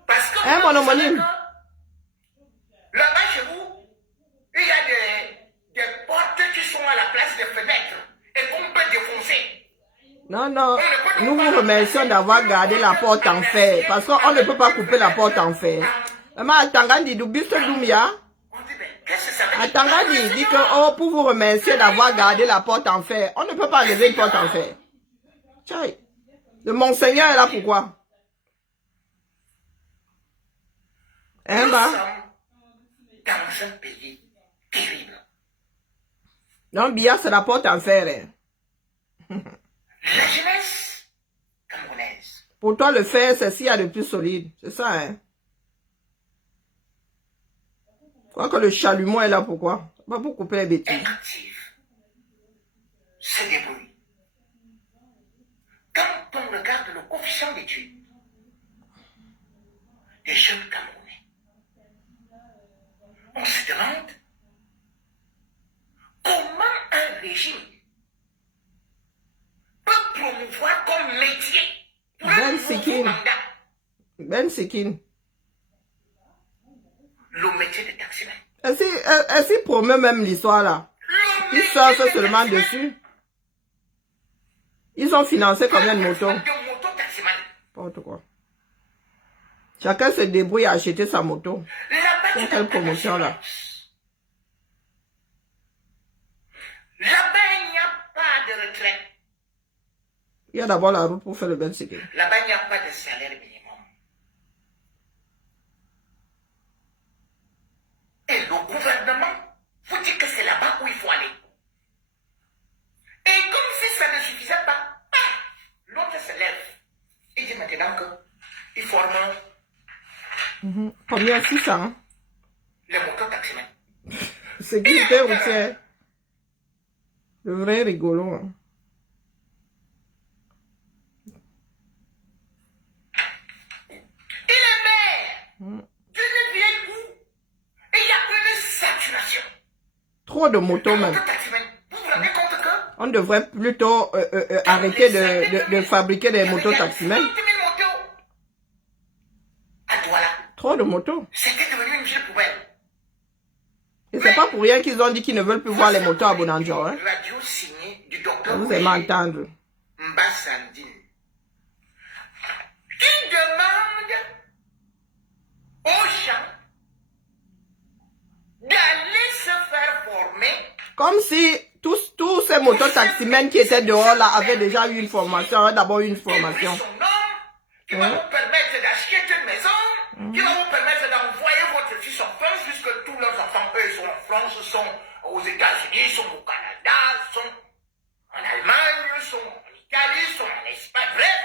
Parce que Hein, mon homonyme? Là-bas chez vous, il y a des portes qui sont à la place des fenêtres et qu'on peut défoncer. Non. Nous vous remercions d'avoir gardé la porte en fer. Parce qu'on ne peut pas couper la porte en fer. Maman, Atangandi, du buste Doumia. On dit, mais qu'est-ce que ça veut dire? Atangandi dit que, pour vous remercier d'avoir gardé la porte en fer. On ne peut pas enlever une porte en fer. Tchaï. Le Monseigneur est là pourquoi? Hein, Nous bah? sommes dans un pays terrible. Non, Bia, c'est la porte en fer. Hein. La jeunesse camerounaise Pour toi, le fer, c'est ce qu'il y a de plus solide. C'est ça, hein? Quoi que le chalumeau est là, pourquoi? Pas pour couper les bêtises. est active, se débrouille. Quand on regarde le coefficient d'études des jeunes Camerounais, on se demande comment un régime peut promouvoir comme métier pour un nouveau mandat Ben Sekin. le métier de taximan. Est-ce qu'il promeut même l'histoire là? Ils surfent seulement dessus. Ils ont financé combien de motos? N'importe quoi. Chacun se débrouille à acheter sa moto. Pour quelle promotion là? Là-bas, il n'y a pas de retraite. Il y a d'abord la route pour faire le Ben Sekin. Là-bas, il n'y a pas de salaire minimum. Et le gouvernement vous dit que c'est là-bas où il faut aller. Et comme si ça ne suffisait pas, l'autre se lève. Il dit maintenant qu'il forme Combien? 600? les motos-taximens. Sécurité routière. Le vrai rigolo. Hein. Il est maire d'une vieille où il y a une saturation. Trop de motos même. Motos-taximens. Vous vous rendez compte que On devrait plutôt arrêter de fabriquer des motos taximens. À Douala, Trop de motos. c'était devenu une ville poubelle. Et c'est pas pour rien qu'ils ont dit qu'ils ne veulent plus voir les motos à Bonanjo. Hein. Radio signée du docteur Vous aimez entendre. Mbassandine. Qui demande aux gens d'aller se faire former. Comme si tous ces motos-taximens qui étaient dehors là avaient déjà eu une formation, d'abord eu une formation. Son nom, qui va vous permettre d'acheter une maison, qui va vous permettre d'envoyer votre fils en France, puisque tous leurs enfants, eux, sont en France, sont aux États-Unis, sont au Canada, sont en Allemagne, sont en Italie, sont en Espagne, bref,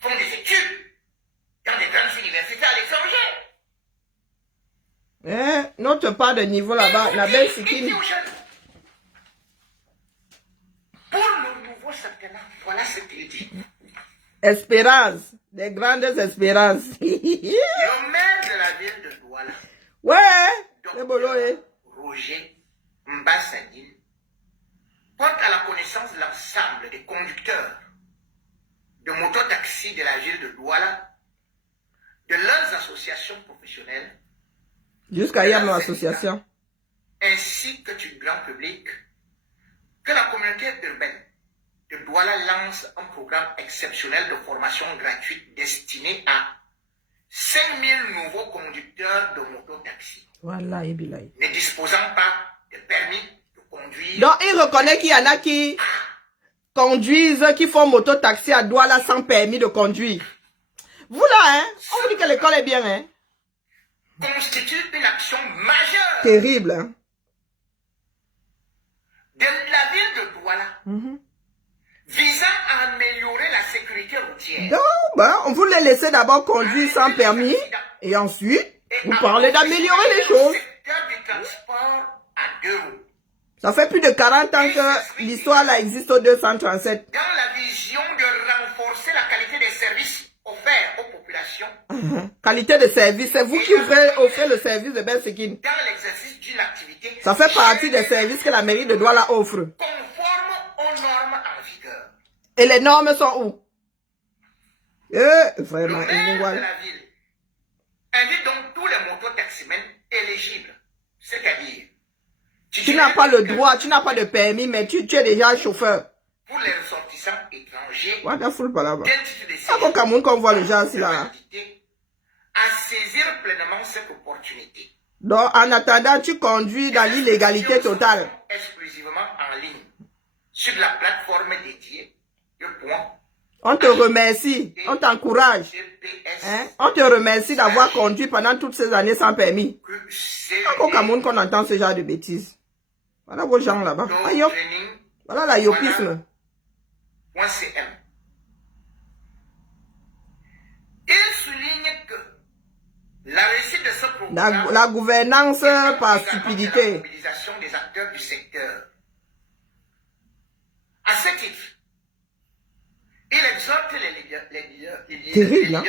font des études dans des grandes universités à l'étranger. Notre part de niveau là-bas, la belle Sikine. Pour le nouveau septennat, voilà ce qu'il dit. Espérance, des grandes espérances. Le maire de la ville de Douala, Ouais, c'est bolo, Roger Mbassadine, porte à la connaissance de l'ensemble des conducteurs de mototaxis de la ville de Douala, de leurs associations professionnelles, jusqu'à hier, nos associations, ainsi que du grand public, que la communauté urbaine de Douala lance un programme exceptionnel de formation gratuite destiné à 5000 nouveaux conducteurs de mototaxi. Voilà, et bilaï. Ne disposant pas de permis de conduire. Donc, il reconnaît qu'il y en a qui conduisent, qui font mototaxi à Douala sans permis de conduire. Vous là, hein, on vous dit que l'école est bien, hein. Constitue une action majeure. Terrible, hein. De la ville de Douala, visant à améliorer la sécurité routière. Donc, ben, on voulait laisser d'abord conduire sans permis, et ensuite, vous parlez d'améliorer les choses. Secteur du transport à 2 roues. Ça fait plus de 40 ans que l'histoire là existe au 237. Dans la vision de renforcer la qualité des services offerts aux populations. Qualité de service, c'est vous qui offrez le service de Ben Sekin. Dans l'exercice d'une activité. Ça fait partie des services que la mairie de Douala offre. Conforme aux normes en vigueur. Et les normes sont où? Vraiment, Le maire de la ville invite donc tous les mototaximens éligibles. C'est-à-dire, tu n'as pas le droit, tu n'as pas de permis, mais tu es déjà chauffeur. pour les ressortissants étrangers, What the full palabra. d'un titre de Ah, au Cameroun, qu'on voit le genre là. à saisir pleinement cette opportunité. Donc, en attendant, tu conduis dans l'illégalité totale. Exclusivement en ligne, sur la plateforme dédiée, le point. On te remercie, on t'encourage. Hein? On te remercie d'avoir conduit pendant toutes ces années sans permis. Au Cameroun, qu'on entend ce genre de bêtises. Voilà vos gens là-bas. Voilà la yopisme. Il souligne que la réussite de ce programme La gouvernance par La stupidité. mobilisation des acteurs du secteur. À ce titre, il exhorte Terrible, hein?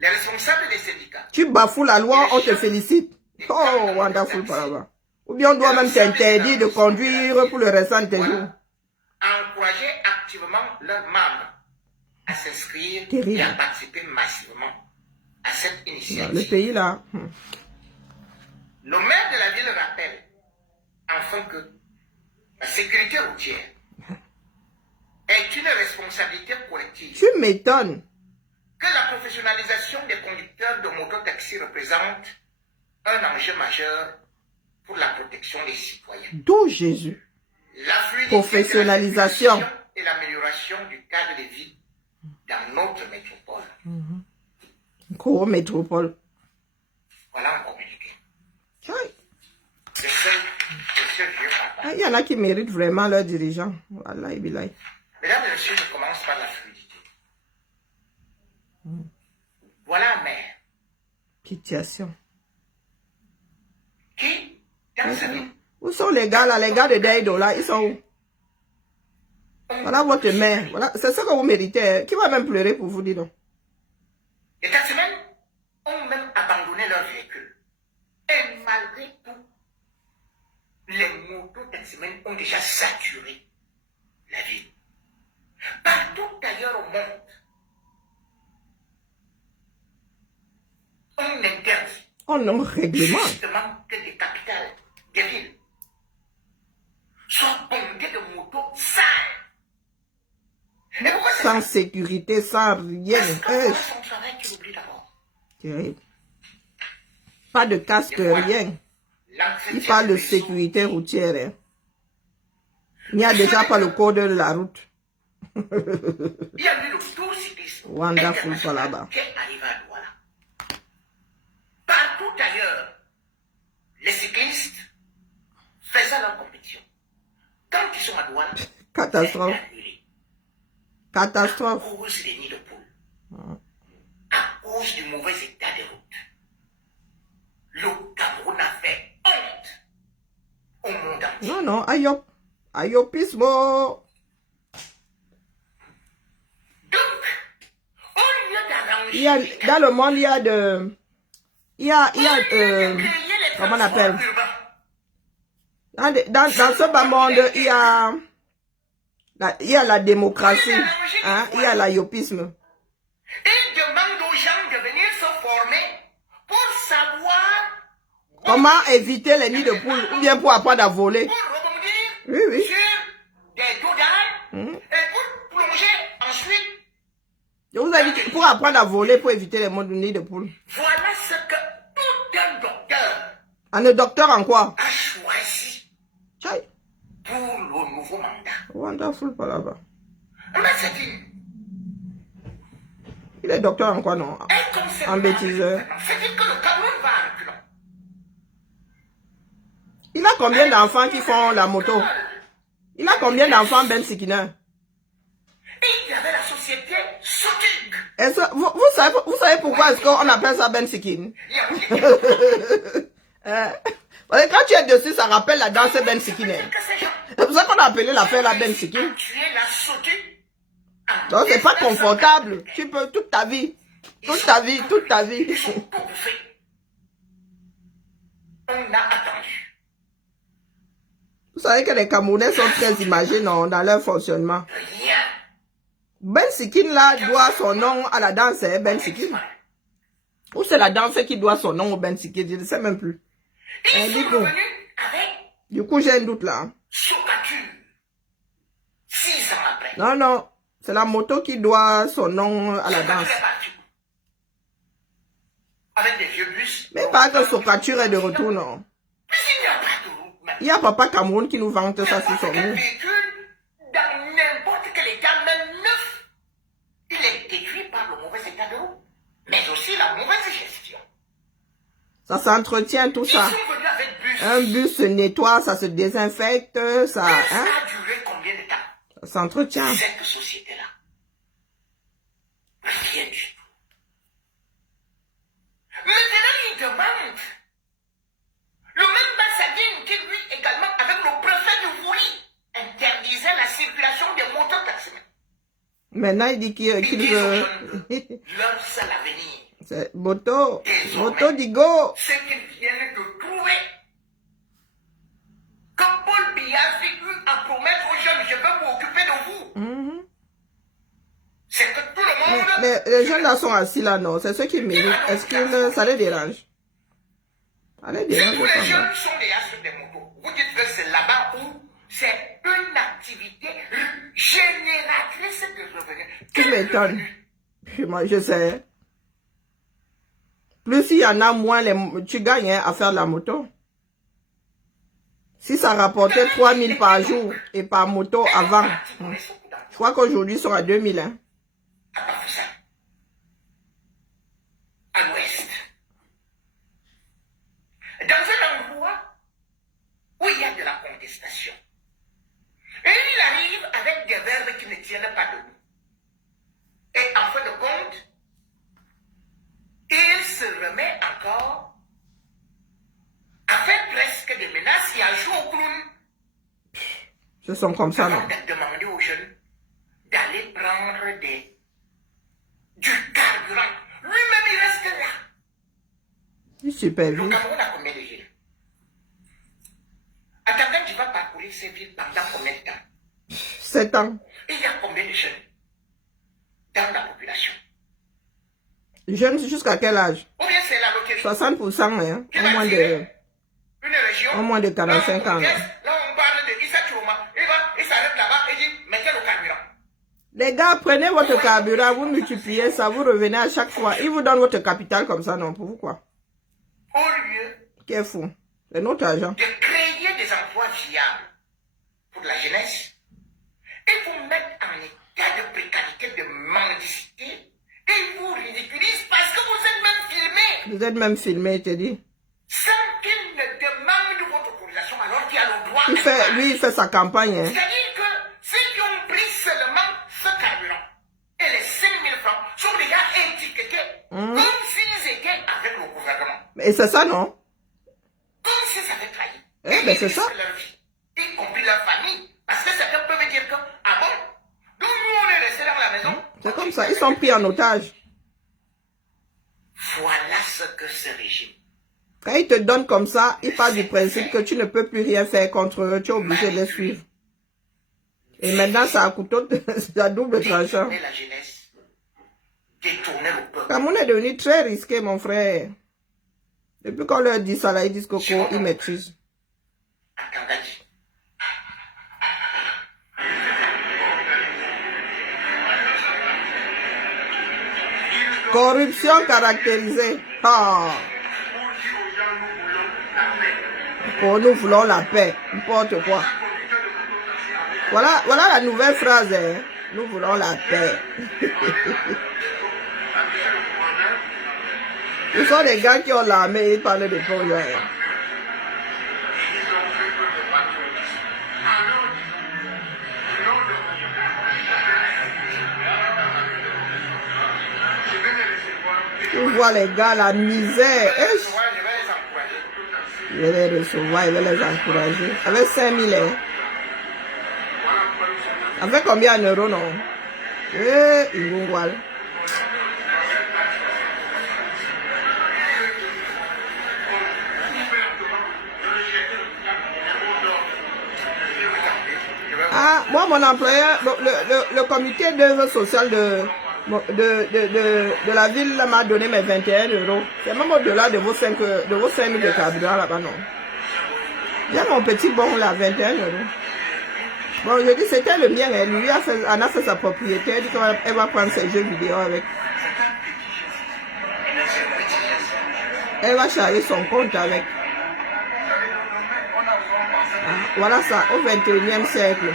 les responsables des syndicats. Tu bafoues la loi, on te félicite. Oh, wonderful paraba. Ou bien on doit même t'interdire de conduire pour le restant de tes jours. À encourager activement leurs membres à s'inscrire et à participer massivement à cette initiative. Le pays là. Le maire de la ville rappelle enfin que la sécurité routière est une responsabilité collective. Tu m'étonnes. Que la professionnalisation des conducteurs de mototaxi représente un enjeu majeur pour la protection des citoyens. D'où Jésus. La fluidité Professionnalisation. de la circulation et l'amélioration du cadre de vie dans notre métropole. Gros métropole. Voilà un communiqué. Aïe. De ce vieux papa. Il y en a qui méritent vraiment leurs dirigeants. Wallah, billahi. Mesdames et messieurs, je commence par la fluidité. Voilà un maire Pitiation. qui, dans sa vie, Où sont les gars là, les gars de Daido là, ils sont où? Voilà votre mère. Voilà, c'est ça que vous méritez. Qui va même pleurer pour vous, dis donc? les taximens ont même abandonné leur véhicule. Et malgré tout, les motos-taximens ont déjà saturé la ville. Partout ailleurs au monde, on interdit Oh non, règlement. justement que des capitales, des villes, soient bondées de motos sales. Et pourquoi c'est Sans ça? sécurité, sans rien. Parce que voilà son travail qui oublie d'abord. Terrible. Pas de casque, rien. Il parle de sécurité routière. Hein. Il n'y a déjà pas le code de la route. Il y a eu le tour cycliste Wonderful international là-bas. qui est arrivé à Douala. Partout ailleurs, les cyclistes faisaient leur compétition. Quand ils sont à Douala, Catastrophe. c'est annulé. Catastrophe. À cause des nids de poules. À cause du mauvais état des routes. Le Cameroun a fait honte au monde entier. Non, non, ayop. Ayopismo. Donc, au lieu d'arranger... Il y a, dans le monde, il y a de... comment on appelle? Dans ce bas monde, il y a la démocratie. Hein? Il y a l'ayopisme. Il demande aux gens de venir se former pour savoir... Comment éviter les nids de poules ou bien pour apprendre à voler. Pour rebondir Oui, oui. sur des dos d'âne et pour plonger ensuite. Je vous ai dit pour apprendre à voler pour éviter les nids de poules. Voilà ce que tout un docteur Un docteur en quoi? a choisi Tchaï. pour le nouveau mandat. Wonderful par là-bas. Mais c'est dit, Il est docteur en quoi, non? En bêtiseur. c'est-à-dire que le Cameroun va à reculons. Il a combien d'enfants qui font la moto? Il a combien d'enfants, Ben Sikiner? Et il y avait la société Sotig. Vous savez pourquoi est-ce qu'on appelle ça Ben Sikin? Quand tu es dessus, ça rappelle la danse Ben Sikin. C'est pour ça qu'on a appelé l'affaire la Ben Sikin. Tu es la Sotig. Donc c'est pas confortable. Tu peux toute ta vie. Toute ta vie. Ils sont tout bouffés. On a attendu. Vous savez que les Camerounais sont très imagés dans leur fonctionnement. Rien. Ben Sikin là doit son nom à la danse Ben Sikin. Ou c'est la danse qui doit son nom au Ben Sikin, je ne sais même plus. Ils sont revenus avec Du coup j'ai un doute là. Socature. 6 ans après. Non, non. C'est la moto qui doit son nom à la danse. Avec des vieux bus. Mais pas que Socature est de retour, non. Mais il n'y a pas de route maintenant. Il y a Papa Cameroun qui nous vante ça sur son Quel nom. véhicule, dans n'importe quel état, même neuf, il est détruit par le mauvais état de route, mais aussi la mauvaise gestion. Ça s'entretient tout Ils ça. sont venus avec bus. Un bus se nettoie, ça se désinfecte, ça, Ça hein, a duré combien de temps? ça s'entretient. Cette société-là. Rien du tout. Maintenant, il y Maintenant, il dit qu'il veut... leur seul avenir. C'est Moto Digo. Ce qu'ils viennent de trouver. Quand Paul Biya figure à promettre aux jeunes, je vais m'occuper de vous. C'est que tout le monde... Les jeunes là sont assis là, non? C'est ceux qui méritent. Est-ce que ça les dérange? Ça les dérange Tous les pas, jeunes sont déjà sur des motos. Vous dites que c'est là-bas où c'est une activité génératrice de revenus. Tu m'étonnes. Moi, je sais. Plus il y en a, moins tu gagnes à faire de la moto. Si ça rapportait 3000 par jour et par moto avant, je crois qu'aujourd'hui, ils sont à 2000. Hein. À Bafoussam, à l'ouest, dans un endroit où il y a de la contestation. Et il arrive avec des verbes qui ne tiennent pas debout. Et en fin de compte, il se remet encore à faire presque des menaces et à jouer au clown. Ce sont comme ça, non? Avant de demander aux jeunes d'aller prendre du carburant. Lui-même, il reste là. Il supervise. Le Cameroun a combien de villes? Attends, tu vas parcourir ces villes pendant combien de temps? 7 ans. Et il y a combien de jeunes dans la population? Jeunes jusqu'à quel âge? Ou bien c'est la loterie? 60%, hein? Une région, au moins de 45 ans. Là, on parle de Issa Chouma. Il s'arrête là-bas et dit, mettez le carburant. Les gars, prenez votre carburant, vous multipliez ça, vous revenez à chaque fois. Ils vous donnent votre capital comme ça, non? Pour vous, quoi? Au lieu Qui est fou? C'est notre argent. de créer des emplois viables pour la jeunesse et vous mettre en état de précarité, de mendicité, et ils vous ridiculisent parce que vous êtes même filmés. Vous êtes même filmé, je te dis. Sans qu'ils ne demandent votre autorisation alors qu'il y a le droit. Lui, il fait sa campagne. Hein. C'est-à-dire que ceux qui ont pris seulement ce carburant et les 5000 francs sont déjà étiquetés comme s'ils étaient avec le gouvernement. Et c'est ça, non? Comme s'ils avaient trahi. Eh ben, c'est ça. Leur vie, y compris leur famille. Parce que certains peuvent dire que, ah bon, donc nous on est restés dans la maison. C'est comme ça, ils sont pris en otage. Voilà ce que ce régime. Quand ils te donnent comme ça, ils partent du principe que tu ne peux plus rien faire contre eux, tu es obligé de les suivre. Et maintenant, ça a couteau, c'est à double tranchant. La jeunesse, détourner le peuple. Cameroun est devenu très risqué, mon frère. Depuis qu'on leur dit ça, là, ils disent que ils maîtrisent. Corruption caractérisée. Ah. Pour nous voulons la paix, n'importe quoi. Voilà la nouvelle phrase. Hein. Nous voulons la paix. Ce sont des gars qui ont l'armée et parlent de projet. Tu vois les gars, la misère. Je vais les recevoir, je vais les encourager. Avec 5000, hein. Avec combien d'euros, non? Ils vont voir. Ah, moi, mon employeur, le comité d'œuvre sociale de la ville m'a donné mes 21 euros. C'est même au-delà de vos 5 000 de carburant là-bas, non. J'ai mon petit bon là, 21 euros. Bon, je dis, c'était le mien, elle lui en a fait sa propriété, elle dit qu'elle va prendre ses jeux vidéo avec. Elle va charger son compte avec. Ah, voilà ça, au 21e siècle.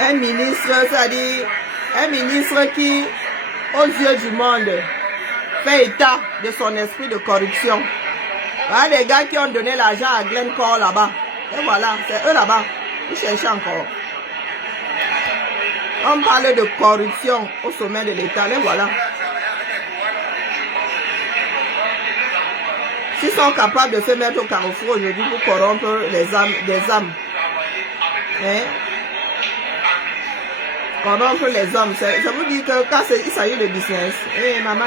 Un ministre, c'est-à-dire un ministre qui, aux yeux du monde, fait état de son esprit de corruption. Voilà les gars qui ont donné l'argent à Glencore là-bas. Et voilà, c'est eux là-bas. Ils cherchent encore. On parle de corruption au sommet de l'État. Et voilà. S'ils sont capables de se mettre au carrefour aujourd'hui pour corrompre les âmes, des âmes. Hein? Pendant que les hommes, ça vous dit que quand il s'agit de business, maman,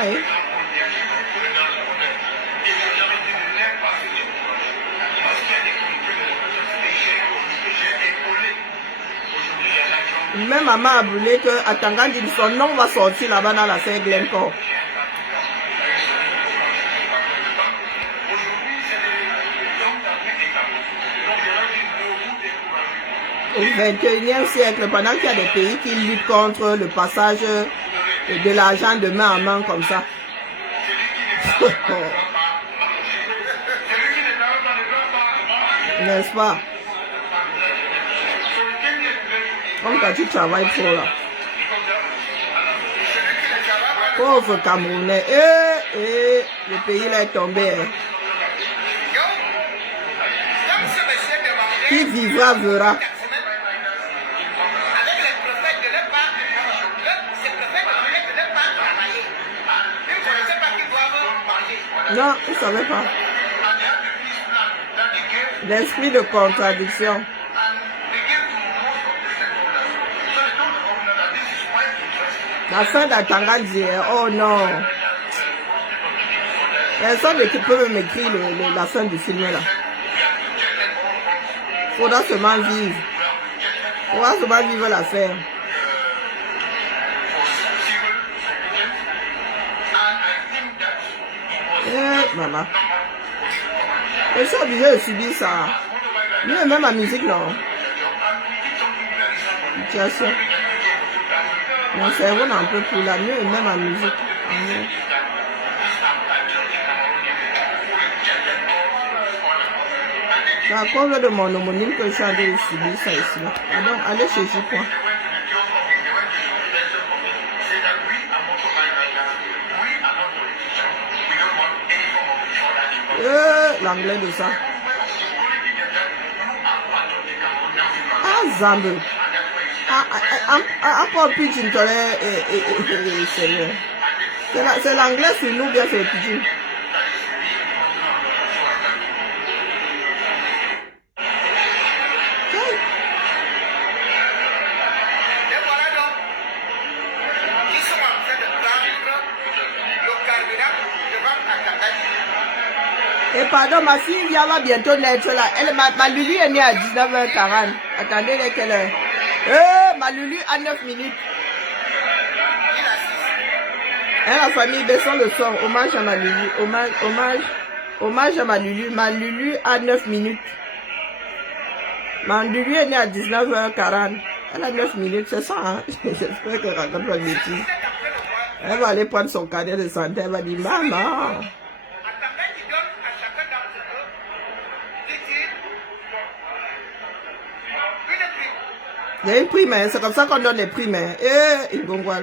même maman a brûlé que à Tanganyika, son nom va sortir là-bas dans la serre Glencore. Au 21e siècle, pendant qu'il y a des pays qui luttent contre le passage de l'argent de main en main comme ça. N'est-ce pas? Comme quand tu travailles trop là. Pauvre Camerounais. Le pays là est tombé. Hein. Qui vivra verra. Non, il ne savait pas. L'esprit de contradiction. La fin d'Atanganyika, oh non. Personne ne peut m'écrire la fin du film là. Il faudra seulement vivre. Il faudra seulement vivre l'affaire. Maman. Je suis obligée de subir ça. Mieux même ma musique, non. Situation. Mon cerveau n'en peut plus là. Mieux même ma musique. C'est à cause de mon homonyme que je suis en train de subir ça ici. Là. Donc, allez chercher quoi. L'anglais de ça. Ah, Zambe. Encore pidgin, c'est l'anglais sur nous, bien c'est le pidgin. Et pardon, ma fille va bientôt naître là. Ma Lulu est née à 19h40. Attendez, quelle heure? Ma Lulu à 9 minutes. Et la famille descend le son. Hommage à ma Lulu. Hommage à ma Lulu. Ma Lulu à 9 minutes. Ma Lulu est née à 19h40. Elle a 9 minutes, c'est ça, hein? J'espère qu'elle raconte pas de bêtises. Elle va aller prendre son cadet de santé. Elle va dire, maman. Il y a une prime, hein. C'est comme ça qu'on donne les primes. Hein. Ils vont voir.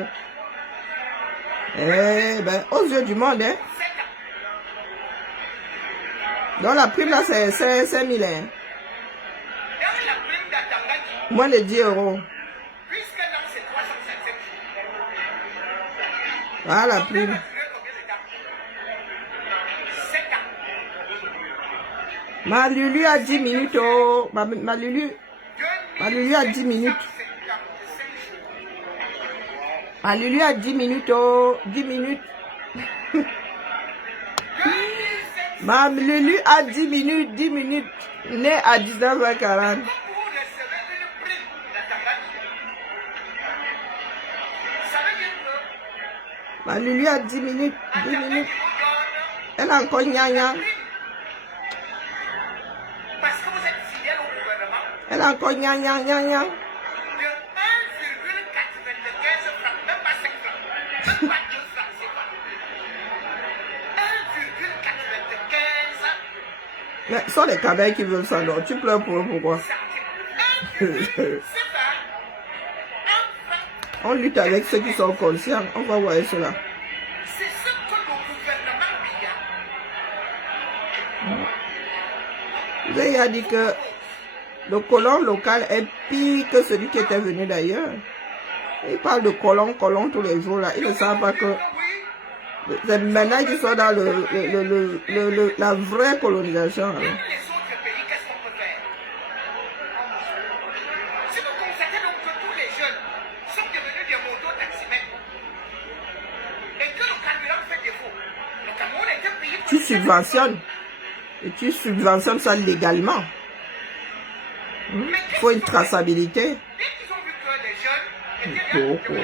Ben, aux yeux du monde, hein. Donc la prime là, c'est 5 000. Hein. Moins de 10 €. Voilà la prime. Ma Lulu a 10 minutes. Oh. Ma Lulu a 10 minutes. Ma Lulu a 10 minutes. Oh. 10 minutes. Ma Lulu a 10 minutes. 10 minutes. Née à 19h40. Ma Lulu a 10 minutes. 10 minutes. Elle a encore gna. Elle a encore gna. De 1,95 francs, même pas 2 francs, c'est pas. 1,95. Mais ce sont les cadeaux qui veulent ça, donc tu pleures pour eux, pourquoi? On lutte avec ceux qui sont conscients, on va voir cela. C'est ce que le gouvernement Il a dit que le colon local est pire que celui qui était venu d'ailleurs. Il parle de colon tous les jours là. Ils ne savent pas que c'est maintenant qu'ils sont dans la vraie colonisation. Alors. les autres pays, qu'est-ce qu'on peut faire? Si vous constatez donc que tous les jeunes sont devenus tu subventionnes. Et tu subventionnes ça légalement. Il faut une traçabilité. Dès qu'ils ont vu que les jeunes étaient là, Pourquoi?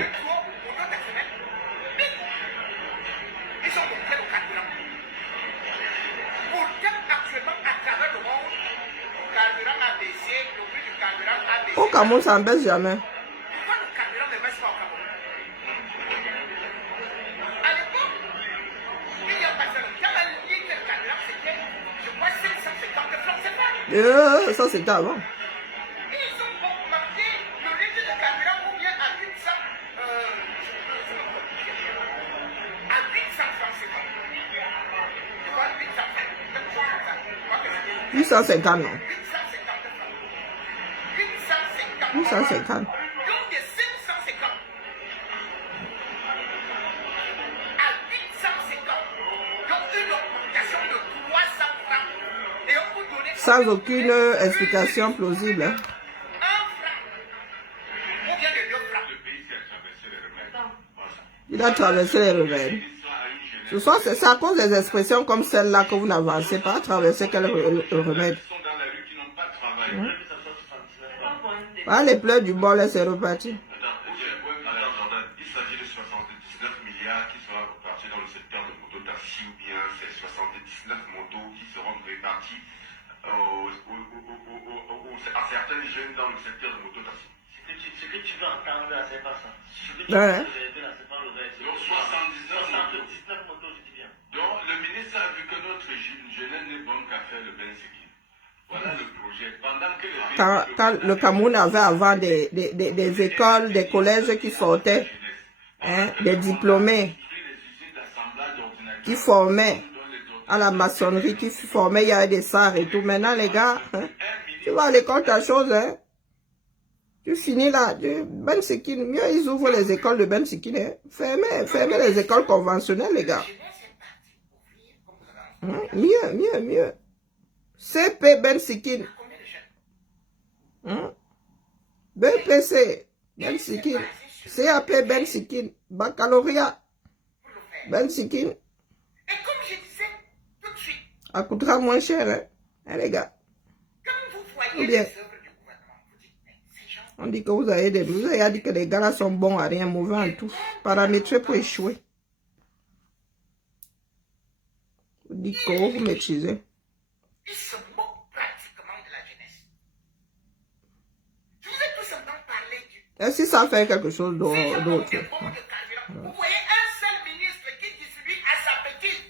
ils ont montré le carburant. Pourtant, actuellement, à travers le monde, le carburant a baissé, le prix du carburant a baissé. Au Cameroun, ça ne baisse jamais. Pourquoi le carburant ne baisse pas au Cameroun? À l'époque, il n'y a pas de temps, un litre de carburant, c'était, je crois, 750 francs, c'est pas. Ça, c'était avant. Ils ont augmenté le litre de carburant ou bien à 800, à 800 francs, c'est pas. Je crois 800 francs, quelque chose comme ça. Je crois que c'était 850, non. 850 francs. 850. 850. Donc de 550 à 850. Donc une augmentation de 300 francs. Et on vous donnait Sans aucune explication plausible. Hein. 1 franc. Ou bien de 2 francs. Il a traversé les rebelles. Ce soir, c'est à cause des expressions comme celle-là que vous n'avancez pas. Traverser quel remède? Ah, les pleurs du bord, là, c'est reparti. Il s'agit de 79 milliards qui seront repartis dans le secteur de mototaxi ou bien c'est 79 motos qui seront répartis à certains jeunes dans le secteur de mototaxi. Ce que tu veux entendre là, c'est pas ça. Ce que tu veux rêver là, c'est pas le rêve. Donc 79 motos, je dis bien. Donc le ministre a vu que notre jeunesse n'est bon qu'à faire le bain séquille. Voilà le projet. Pendant que Quand le Cameroun avait avant des écoles, des collèges qui sortaient, hein, des diplômés qui formaient à la maçonnerie, qui formaient, il y avait des SAR et tout. Maintenant, les gars, hein, tu vas à l'école, ta chose, hein. Tu finis là, Ben Sikin, mieux ils ouvrent les écoles de Ben Sikin, hein. Fermez les écoles conventionnelles, les gars. Hein? Mieux. CP Ben Sikin. Hein? BPC Ben Sikin. CAP Ben Sikin. Baccalauréat Ben Sikin. Et comme je disais tout de suite, Ça coûtera moins cher, hein, les gars. quand vous voyez Ou bien, les œuvres du gouvernement, vous dites, mais ces gens, on dit que vous avez dit que les gars là sont bons à rien, mauvais en tout. Paramétrés pour échouer. Vous dites que vous maîtrisez. ils se moquent pratiquement de la jeunesse. Je vous ai tout simplement parlé du... Et si ça fait quelque chose d'autre? Vous voyez un seul ministre qui distribue à sa petite,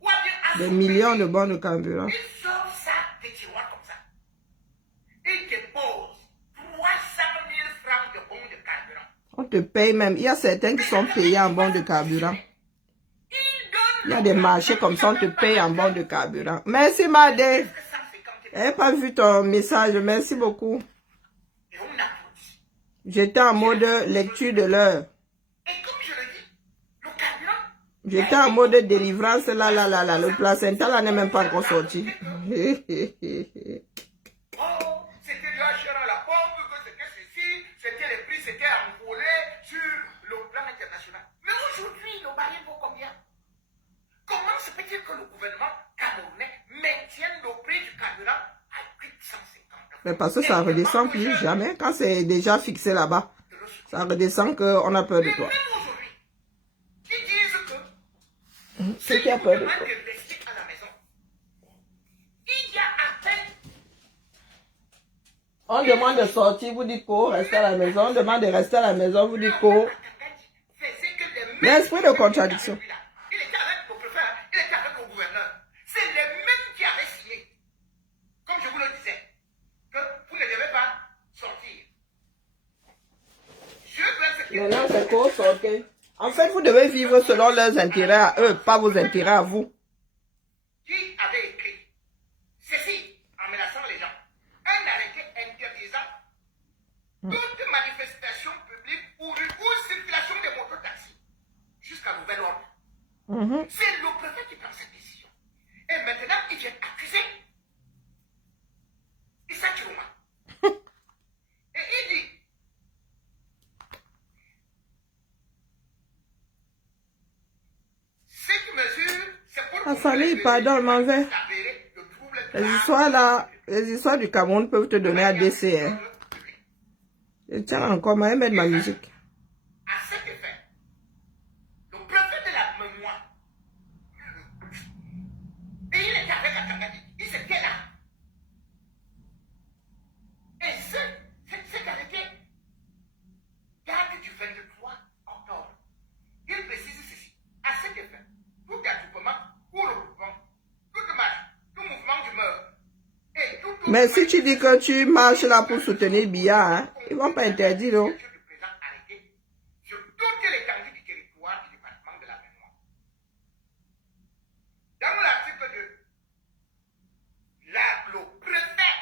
ou bien à Des son millions petit, de bons de carburant. il sort ça des tiroirs comme ça. Il dépose 300 000 francs de bons de carburant. On te paye même. Il y a certains qui sont payés en bons de carburant. Il y a des marchés comme ça, on te paye en bons de carburant. Merci, Madé. Je n'ai pas vu ton message. Merci beaucoup. Et on applaudit. J'étais en mode lecture de l'heure. Et comme je le dis, le carburant, J'étais en mode délivrance. Là. Le placenta là n'est même pas encore sorti. oh, c'était l'acheur à la pompe, que c'était ceci, c'était les prix, c'était envolé sur le plan international. Mais aujourd'hui, le baril vaut combien? Comment se peut-il que le gouvernement camerounais maintienne le prix du carburant à 850 ? Mais parce que ça redescend plus jamais. Quand c'est déjà fixé là-bas, ça redescend qu'on a peur de toi. Même aujourd'hui, qui disent que C'est qui a peur de demande toi? de rester à la maison. Il y a à peine On demande de sortir, vous dites qu'on reste à la maison. On demande de rester à la maison, vous dites qu'on... faisait que les mêmes... L'esprit de contradiction. Il était avec le préfet, il était avec le gouverneur. C'est les mêmes qui avaient signé. Comme je vous le disais, que vous ne devez pas sortir. Je veux ce qui Maintenant, c'est qu'on sortait. En fait, vous devez vivre selon leurs intérêts à eux, pas vos intérêts à vous. qui avait écrit ceci en menaçant les gens. Un arrêté interdisant toute manifestation publique ou circulation des mototaxis jusqu'à nouvel ordre. C'est le préfet qui prend cette décision. Et maintenant, il vient accuser Issa Chiroma. Et il dit cette mesure, c'est pour La famille, pardon, je m'en vais. Les histoires là, les histoires du Cameroun peuvent te donner ADC. Hein. Je tiens encore, mais mettre ma musique. À cet effet, le préfet de la mémoire, et il était avec Atangadi, il s'était là. Et c'est arrêté. Date du 23 octobre. Il précise ceci. À cet effet, tout attroupement ou regroupement, toute marche, tout mouvement d'humeur, et tout... Mais si tu dis que tu marches là pour soutenir Biya, hein, ils vont pas interdire, non? Sur toute l'étendue du territoire du département de la mémoire. Dans l'article 2, le préfet,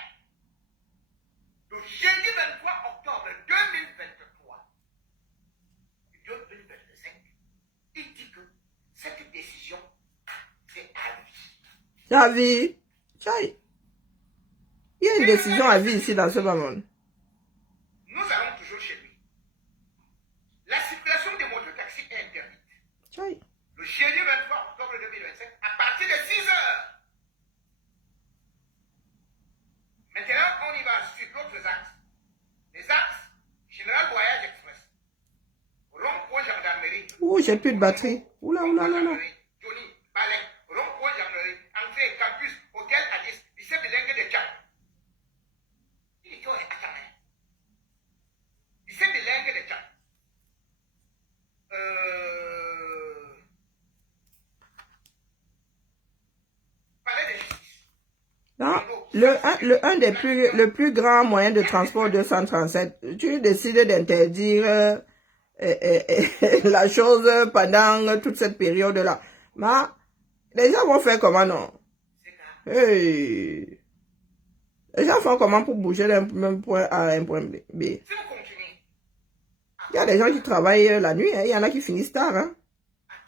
le jeudi 23 octobre 2023, 2025, il dit que cette décision, c'est à vie. C'est à vie. Tchaï. Il y a une décision à vie ici dans ce moment. Nous allons toujours chez lui. La circulation des mototaxis est interdite. Tchaï. Le jeudi 23 octobre 2025, à partir de 6 heures. Maintenant, on y va sur d'autres axes. Les axes, Général Voyage Express, rond-point gendarmerie. Ouh, j'ai plus de batterie. Oula, oula, oula, oula. Johnny, Balek, rond-point gendarmerie, entrée campus, hôtel Addis, lycée bilingue de Tchad. Il est attends. Lycée bilingue de Tchad. Palais de justice. Non, le plus grand moyen de transport 237, tu décides d'interdire la chose pendant toute cette période-là. Mais les gens vont faire comment, non? Hey. Les gens font comment pour bouger d'un même point A à un point B? Si vous continuez, Il y a des gens qui travaillent la nuit, hein. Il y en a qui finissent tard. Hein.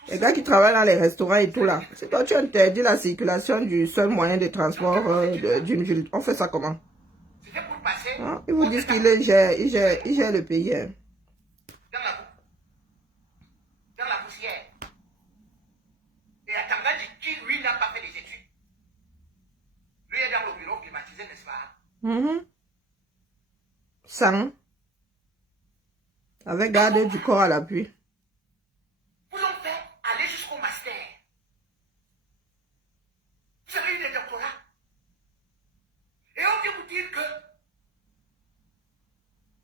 Les gars qui travaillent dans les restaurants et tout là. C'est toi, tu interdis la circulation du seul moyen de transport d'une ville. On fait ça comment? c'était pour passer Hein? Ils vous disent qu'il gère le pays. Hein. dans la poussière. Et à Tangadi, qui lui n'a pas fait des études. Lui est dans le bureau climatisé, n'est-ce pas? Sans. Avec garde du corps à l'appui. Vous ont fait aller jusqu'au master. Vous avez eu des doctorats. Et on vient vous dire que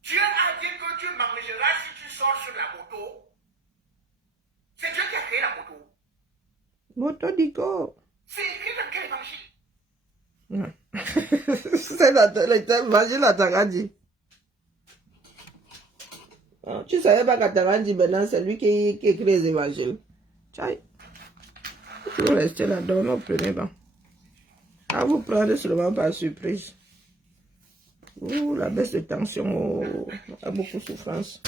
Dieu a dit que tu mangeras si tu sors sur la moto. C'est Dieu qui a créé la moto. Moto dico. C'est écrit dans quel évangile? C'est l'évangile à Tangadi. Tu savais pas qu'à Tangadi, maintenant, c'est lui qui écrit les évangiles. Tchaï. Tu veux rester là-dedans, non, prenez pas. À vous prendre seulement par surprise. Ouh, la baisse de tension, a beaucoup de souffrance.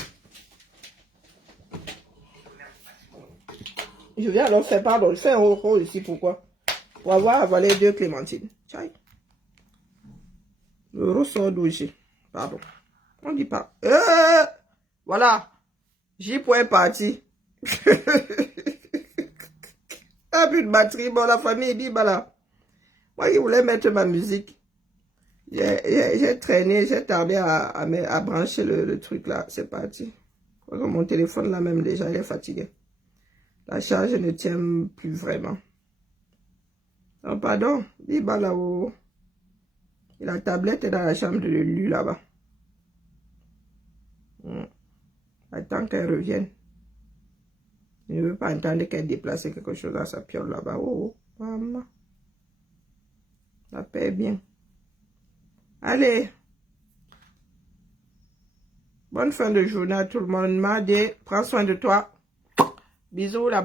Je viens alors faire, pardon, je fais un haut ici, pourquoi? Pour avoir avalé 2 clémentines. Tchaï. Le ressort d'où ici. Pardon. On dit pas. Voilà. J-point parti. Ah, plus de batterie. Bon, la famille dit, bah là. Moi qui voulais mettre ma musique. J'ai traîné, j'ai tardé à brancher le truc là. C'est parti. Mon téléphone là même déjà, il est fatigué. La charge ne tient plus vraiment. Oh, pardon. Dis bah là-haut. Et la tablette est dans la chambre de lui là-bas. Attends qu'elle revienne. Je ne veux pas entendre qu'elle déplace quelque chose dans sa piole là-bas. Oh, maman. La paix est bien. Allez. Bonne fin de journée à tout le monde. Madé, prends soin de toi. Bisous là-bas.